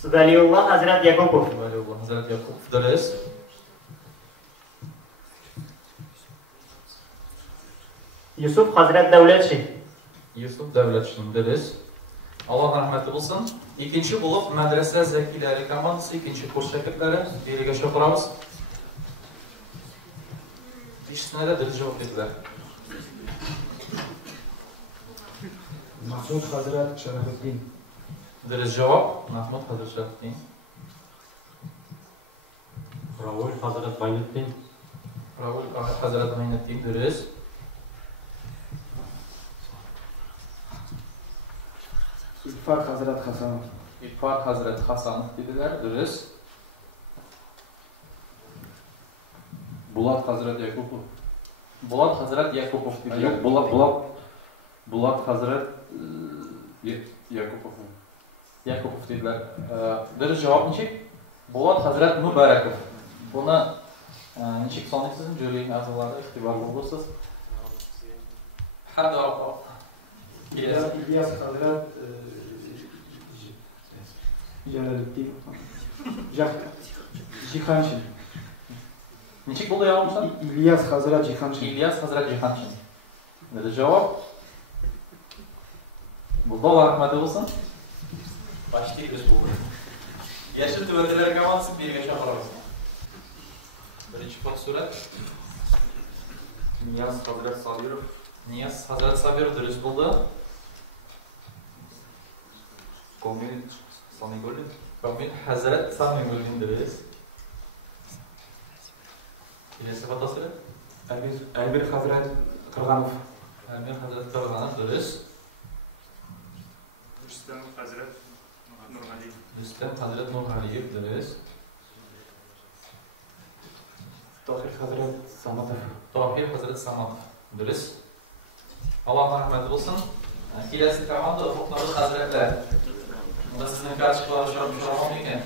Veliullah Hazret Yakupov. Veliullah Hazret Yakupov. Dürüst. Yusuf Hazret Devletçi. Yusuf Devletçi. Dürüst. Allah rahmeti olsun. İkinci bulup medrese zekileri komandası, ikinci kurs şakirtleri biriga çağırırız. İşte de dürüst cevap verdiler. Mahmud Hazret Şerafuddin. Dürüst cevap. Mahmud Hazret Şerafuddin. Raul Hazret Baynuddin. Raul Hazret Baynuddin. Dürüst. İlfak Hazret Hasanov. İlfak Hazret Hasanov dediler. Dürüst. Bulat Hazret Yakupov. Bulat Hazret Yakupov dediler. Yok, Bulat Hazret Yakupov. Yakupov dediler. Dürüst cevap niçik? Bulat Hazret Mübarekov. Buna niçik sanıksızın jüri azaları ihtibarlı olursunuz. Hadi o. İlyas Hazret Jalaluddin. Cihanşin. Niçik buldu yavrum İlyas Hazret Cihanşin. İlyas Hazret Cihanşin. Dedi cevap. Buldu Allah rahmeti olsun. Başlayıyoruz bu. Yaşır tüveteler komandası bir geçe alırız. fotosurat. Niyaz Hazret Sabirov. Niyaz Hazret Sabirov dürüst buldu. Komil Samigulin. Komil Hazret Samigulin dürüst. Kilesi fotosurat. Elbir Hazret Kırganov. Elbir Hazret Kırganov dürüst. Rüstem Hazret Nurhaliyev. Rüstem Hazret Nurhaliyev dürüst. Tahir Hazret Samatov. Tahir Hazret Samatov dürüst. Allah rahmet olsun. Kilesi komanda ufukları hazretler. Bunda sizin karşılıkları şartmış olmam ekan.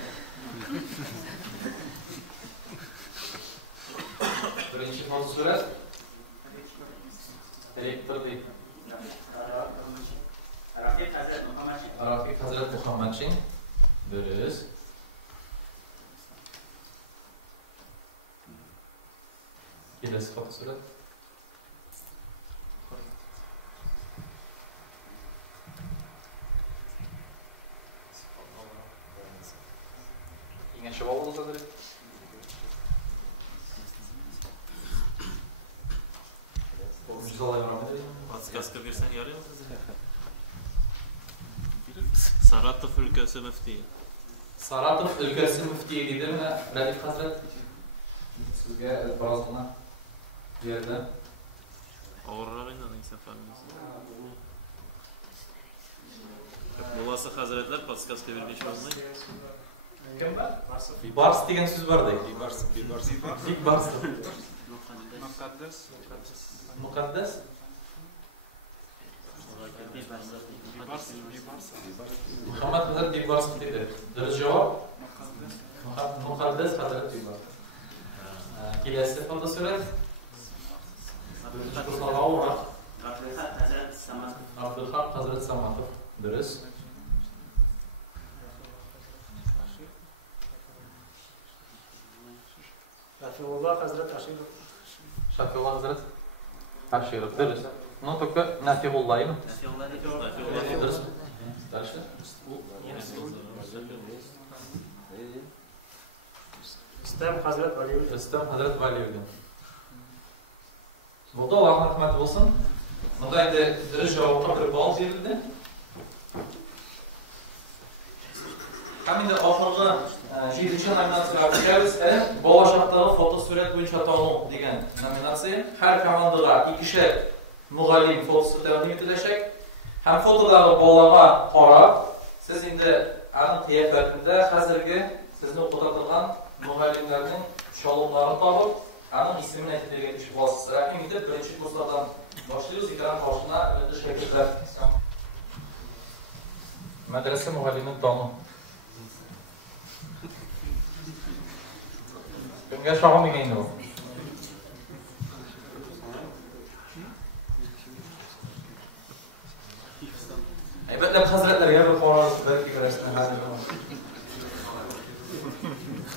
Birinchi fotosurat. Direktor deydi. Arafik Hazret Muhammadchin dürüst. Kilesi fotosurat. Ingen savol bo'lsa kerak. Podskazka bersang yaraymi? Saratov өлкәсе мөфтие. Saratov өлкәсе мөфтие deydi. Radif Hazret sizga birozgina berdi. Og'irroq edi uning safarimiz. Bo'lasa hazratlar podskazka bermish bo'lmaydi. Kim bor? Bibars degan so'z bor-da. Bibars. Muqaddas. Muhammad Hazret Bibars dedi. Dürüst cevap. Muqaddas Hazret Bibars. Kilesi fotosurat. Abdulhaq Hazret Samatov. Dürüst. Şafiullah Hazret Aşirov. Şafiullah Hazret Aşirov. Dürüst. Ну только Нафиулла им. Dürüst. Дальше. Rüstem Hazret Valiyev. Rüstem Hazret Valiyev. Bo'ldi, Alloh rahmat bo'lsin. Bunda endi dürüst javobga bir ball berildi. Ham endi oxirgi 7-chi nominatsiyaga o'tamiz. Bola chaqdagi fotosurat bo'yicha tanlov degan nominatsiya. Har komandaga 2 muallim fotosu taqdim etilacak. Ham fotodagi bolaga qarab, siz endi aniq qiyofatda hozirgi sizni o'qitadigan muallimlarning sholomlarini topib, aniq ismini aytib bergan kishi bo'lasiz. Rahim endi birinchi kurslardan boshlaymiz. Ekran boshida endi shakllar. Madrasa muallimi tanlov. Kimga shog'im endi bu? Aybatlar hazratlarga bir qo'rqib balki ko'rasizlar hali.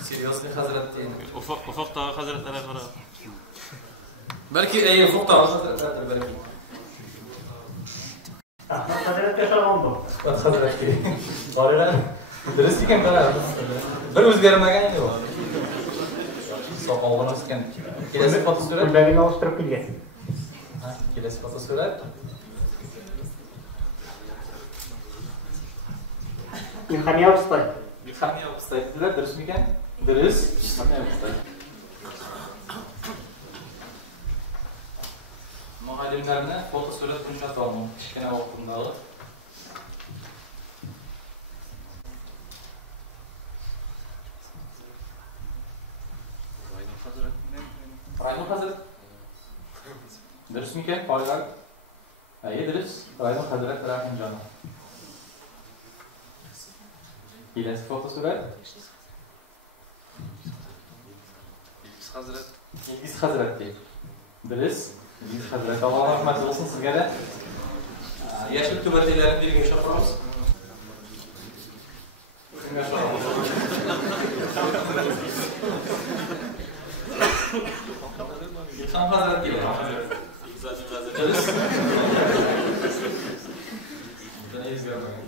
Seriosli hazrat deydi. Ufuqdagi hazratlarga qarab. Balki ufuqdagi hazratlardir balki. Ahmad Hazretga shog'im bu. Ahmad Hazretga. Bolalar durust ekan qarab. Bir o'zgarmagan endi bu. Soqolini o'sgan. Kelasi fotosurat. Ularni olishtirib kelgan. Kelasi fotosurat. İlhamiye Ustay. İlhamiye Ustay dediler, dürüst mü iken? Dürüst. İlhamiye Ustay. Muallimlarni fotosurat bo'yicha tanlov. Kichkina vaqtimdagi. Raymond Hazret. Dürüst mü iken? Bolalar. Hayır, dürüst. Raymond Hazret Rahimjonov. Kelasi fotosurat. Ilgiz Hazret deydi. Dürüst. Ilgiz Hazret. Alloh rahmat bo'lsin sizga-da. Yashil tubardilarni birga chaqiramiz. İlham Hazret deydi. Dürüst. Buni ezgarmagan.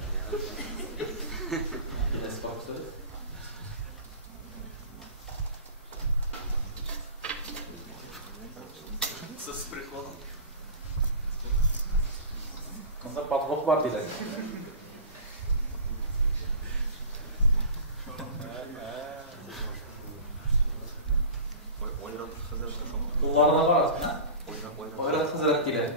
Bizde patlık var diler. Kullarına var. Oyrat Hazret diler.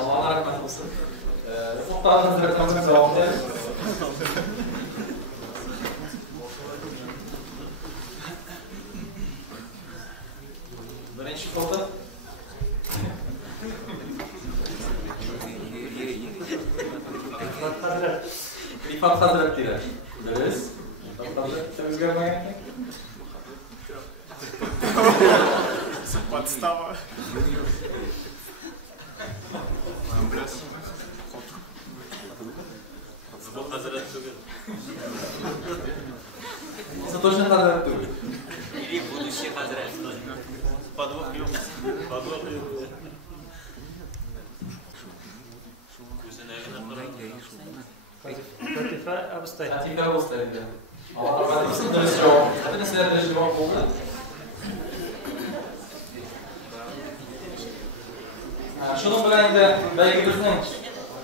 Allah'a rahmet olsun. Sultan Hazretlerimiz devam edelim. Birinci foto. Rifat Hazretleri. Biliriz. Rifat Hazretleri özgürmeyen mi? Подстава. Это точно Hazret Tuğ. Или будущий Hazret. Подвох yok. Подвох yok. Latife Abustay. Latife Abustay. Allah rahmet eylesin. Dürüst cevap. Hadi sizler dürüst cevap oldu. Şunun bilen de belgimizin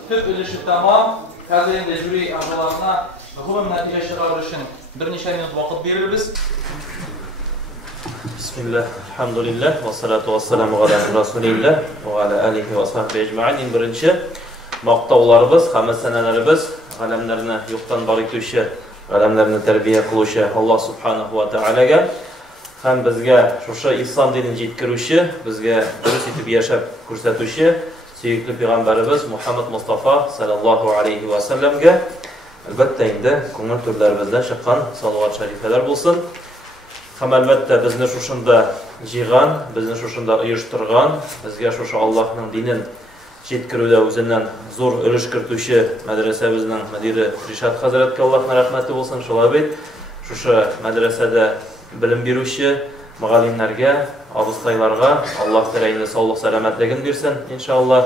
tüp ülüşü tamam. Hazırında jüri azalarına hüküm netice çıkarır için bir neçe minut vakit veririz. Bismillah, elhamdülillah, ve salatu ve selamu ala Resulillah ve ala alihi ve sahbihi ecma'in. Birinci maqtavlarımız, hamma senelerimiz, alemlerini yoktan bar etuşu, alemlerini terbiye kıluşu Allah subhanahu ve teala'ga hem bizge şuşa İslam dinini yetkiruşu, bizge dürüst etip yaşap ko'rsatuvchi suyukli Peygamberimiz Muhammed Mustafa sallallahu aleyhi ve sellem'ge albatta endi ko'ngil turlarimizdan chiqqan salovat sharifalar bo'lsin. Ham albatta bizni shunda jig'an, bizni shunda uyushtirgan, bizga shusha Allohning dinin yetkiruvda o'zidan zo'r ulush kirituvchi madrasamizning mudiri Rishad Hazratga Allohning rahmati bo'lsin. Shular shusha madrasada bilim beruvchi muallimlarga, abustaylarga Alloh taolani sog'lik salomatligini bersin inshaalloh.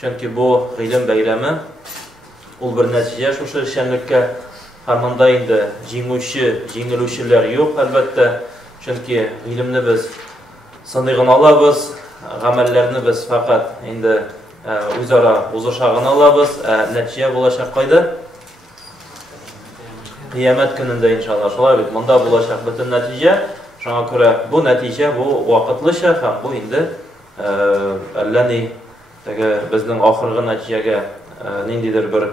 Chunki bu ilm bayrami ul bir natija shusha shanlikka hamda endi jengiluvchilar yo'q albatta. Chunki ilmni biz sindig'ini olamiz, amallarni biz faqat endi o'zaro o'zishag'ini olamiz. Natija bo'lajak qayda? Qiyomat kunida inshaalloh. Shular bunda bo'lajak butun natija. Shunga ko'ra bu natija bu vaqtlicha ham bu endi allani bizning oxirgi natijaga nindidir bir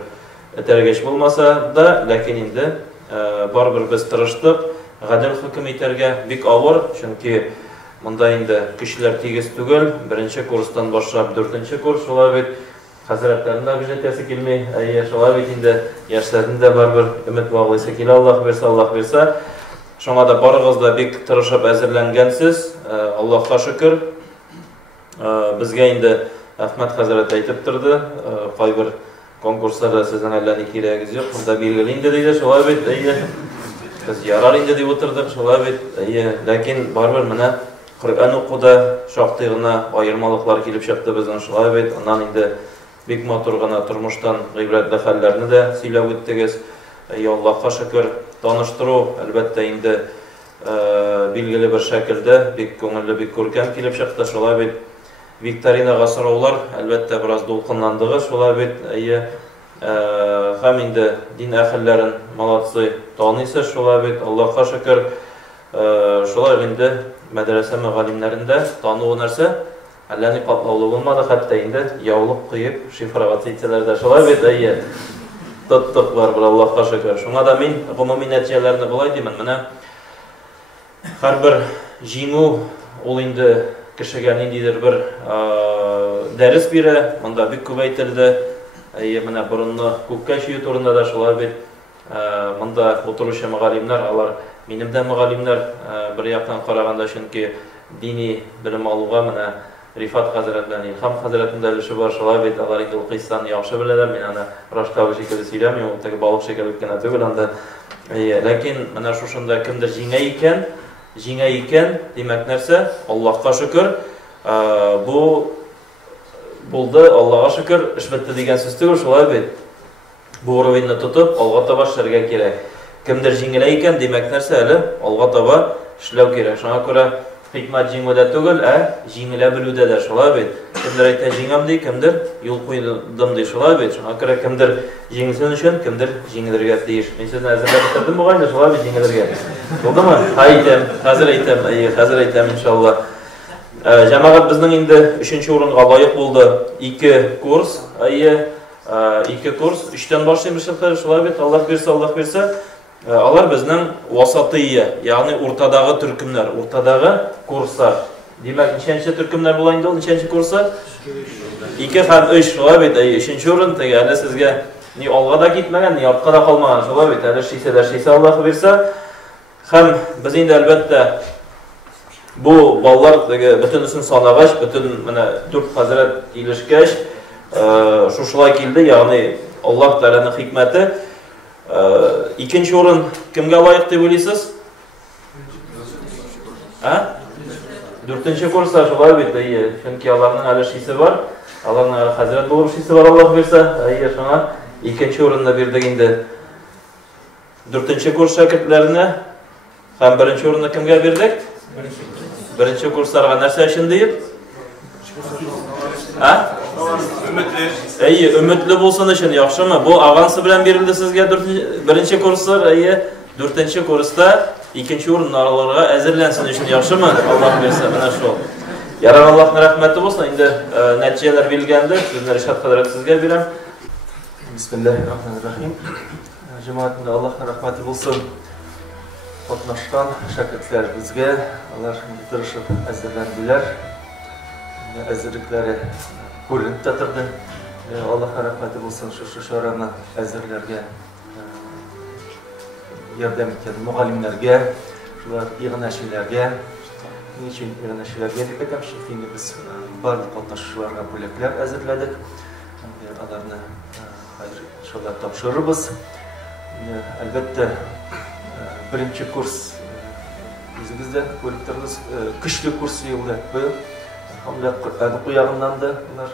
tergeç bo'lmasa da, lekin endi baribir biz tirishdik. Gadil hukm etarga bek og'ir, chunki bunda endi kishilar tegiz tugul. Birinchi kursdan boshlab 4-kurs shular hazratlarning bijatasi kelmay, shular endi yoshlarida baribir umid bog'laysa kela Alloh bersa. Şuna da barıgızda bek tirishib hazırlangansiz. Allohga shukr. Bizga endi Ahmad Hazrat aytib turdi, qay bir konkurslarda sizning allani keragingiz yo'q, bunda belgilaydi deydi. Shular biz yarar endi deb o'tirdik. Shular lekin baribir mana Qur'on o'quda shoqtig'ina ayirmaliklar kelib chiqdi bizning. Shular undan endi bek motorgina turmushdan g'ibratli hallarni da so'ylab o'tdingiz. Allohga shukr. Tanıştırу albatta endi belgili bir şekilde bek ko'ngilli bek ko'rkam kelib chiqdi. Shular viktorinaga so'rovlar albatta biroz to'lqinlandiga. Shular ham endi din ahllarin молодцы taniysiz. Shular Allohga shukr. Shular endi madrasa muallimlarida tanığı narsa allani qatlovli bo'lmadi. Hatto endi yovliq qo'yib shifrovatsiyalarda shular tuttuq var bir Allohga shukr. Shunga da men umumiy natijalarini bo'lay deyman. Mana har bir jingu ol endi kishiga nindidir bir dars bera, bunda bek ko'paytirdi. Mana burunni ko'kka shiyu o'rnida da shular bunda o'tiruvchi muallimlar, ular menimdan muallimlar bir yoqdan qaraganda chunki diniy bilim oluvga mana Rifat Hazretler'den İlham Hazretler'den ülüşü var. Şolay beyt alar ikil qiysan yaxşı bileler. Men ana raştavı şekilde söylemiyorum. Ottaki balık şekilde ötkene tügül anda. Lakin mana şuşunda kimdir jinga iken demek nerse Allah'a şükür. Bu buldu Allah'a şükür. İş bitti degen söz tügül. Şolay beyt bu uruvinni tutup alğa taba işlerge gerek. Kimdir jingile iken demek nerse eli alğa taba işlev gerek. Şuna göre hikmat җиңүдә түгел, җиңелә белүдә дә шулай бит. Кемдер әйтә җиңәм ди, кемдер юл куйдым ди, шулай бит. Шуңа күрә кемдер җиңсен өчен, кемдер җиңелергә тиеш. Мин сезне әзерләп бетердем бугай, шулай бит җиңелергә. Булдымы? Әйтәм, хәзер әйтәм иншаллах. Җәмәгать безнең инде 3нче урынга лаек булды. 2 курс, 2 курс, 3тән башлыймыз шулай бит. Аллаһ бирсә, алар безнең васатыя, ягъни уртадагы төркемнәр, уртадагы курслар. Димәк, ничәнче төркемнәр була инде ул, ничәнче курсы? 2 һәм 3, шулай бит. 3нче урын, әле сезгә ни алга да китмәгән, ни артка да калмаган, шулай бит. Әле шисә Аллаһ бирсә, һәм без инде әлбәттә бу балалар бөтенесен санагач, бөтен менә 4 хәзрәт килешкәч, шушылай килде, ягъни Аллаһ Тәгаләнең хикмәте. 2нче урын кемгә лаек дип уйлыйсыз? 4нче курста шулай бит, чөнки аларның әле шисе бар, аларның әле хәзрәт булып шисе бар, Аллаһ бирсә, шуңа 2нче урынны бирдек инде. 4нче курс шәкертләренә һәм 1нче урынны кемгә бирдек? 1нче курсларга нәрсә өчен дип? Өметле булсын өчен, яхшымы? Бу авансы белән бирелде сезгә 1нче курслар, 4нче курста 2нче урынны алырга әзерләнсен өчен, яхшымы? Аллаһ бирсә, менә шул. Ярар, Аллаһның рәхмәте булсын. Инде нәтиҗәләр билгәнде. Сезне Ришат хәзрәт сезгә бирәм. Бисмиллаһир-рахманир-рахим. Җәмәгатьне Аллаһның рәхмәте булсын. Катнашкан шәкертләр безгә, алар тырышып әзерләнделәр. Әзерлекләре күренеп тә торды. Аллаһка рәхмәте булсын, шушы чараны әзерләргә ярдәм иткән мугаллимнәргә, шулар игънәчеләргә, ничек игънәчеләргә дип әйтәм, чөнки без барлык катнашучыларга бүләкләр әзерләдек. Аларны иншаллах тапшырырбыз. Әлбәттә, 1нче курс үзегез дә күреп торыгыз, көчле курс елда. Hamla Kur'an okuyandan da bunlar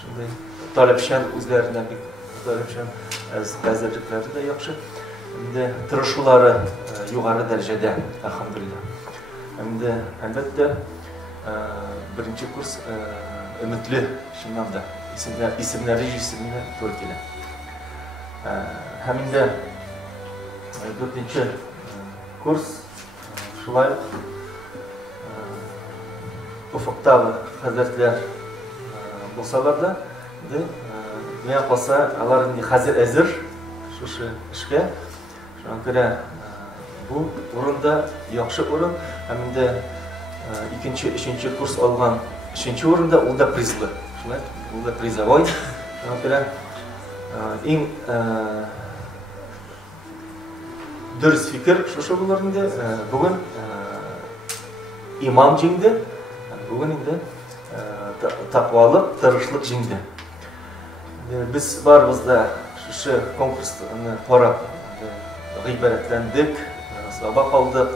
şunday talepşen üzerine bir talepşen əzərlikləri də yaxşı. Şimdi tırışuları yukarı derecede elhamdülillah. Hem de elbette 1nçi kurs ümitli şimdiden de isimleri Türkiye'de. Hem de 4nçi kurs şulay ufuktağı hazretler bolsalar da ne yapasa aların hazır ezir şu işe şu an göre bu orunda yaxşı orun hem de 2nçi 3nçi kurs algan 3nçi orunda o da prizli şunlar o da prizavoy şu an göre en dürüst fikir şu bunlarında bugün imam cimdi bugün indi takvalık, tırışlık cimdi. Biz varımızda şu konkursunu korap gıyberetlendik, sabah aldık,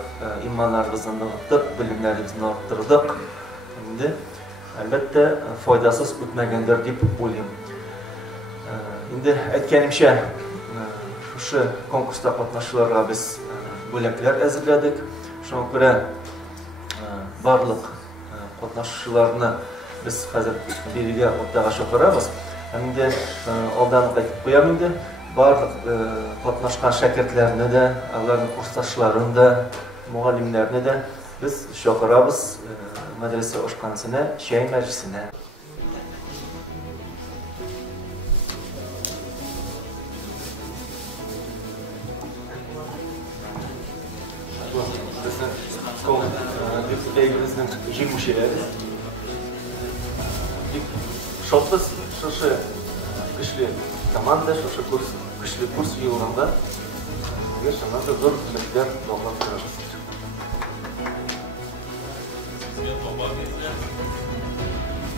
imanlarımızı arttırdık, bilimlerimizi arttırdık. Şimdi elbette faydasız ötmegendir deyip olayım. Şimdi etkenimşe şu konkursta katnaşılarga biz bölekler ezirledik. Şuna göre barlık katnaşılarını biz hazır biriga ortaga çağırabız. Hem de aldan aytып koyam indi. Barlık katnaşkan şagirdlerini de, onların kursdaşlarını da, muallimlerini de biz çağırabız medrese oşkanısına, şeýin meclisine. Elimizden жиңүчеләре. Шотлыс шушы көчле команда, шушы курс, көчле курс юлында яшәгән да зур үмитләр баглап торабыз. Свет баба бездә.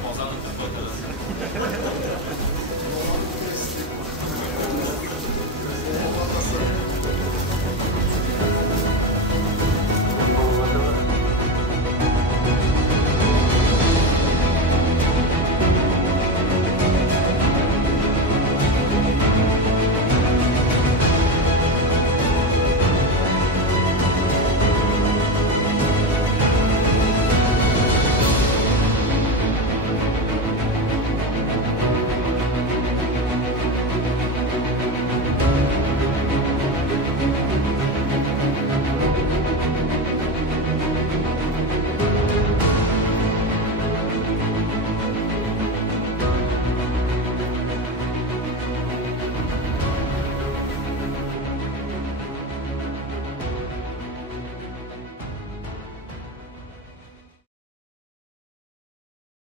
Казанның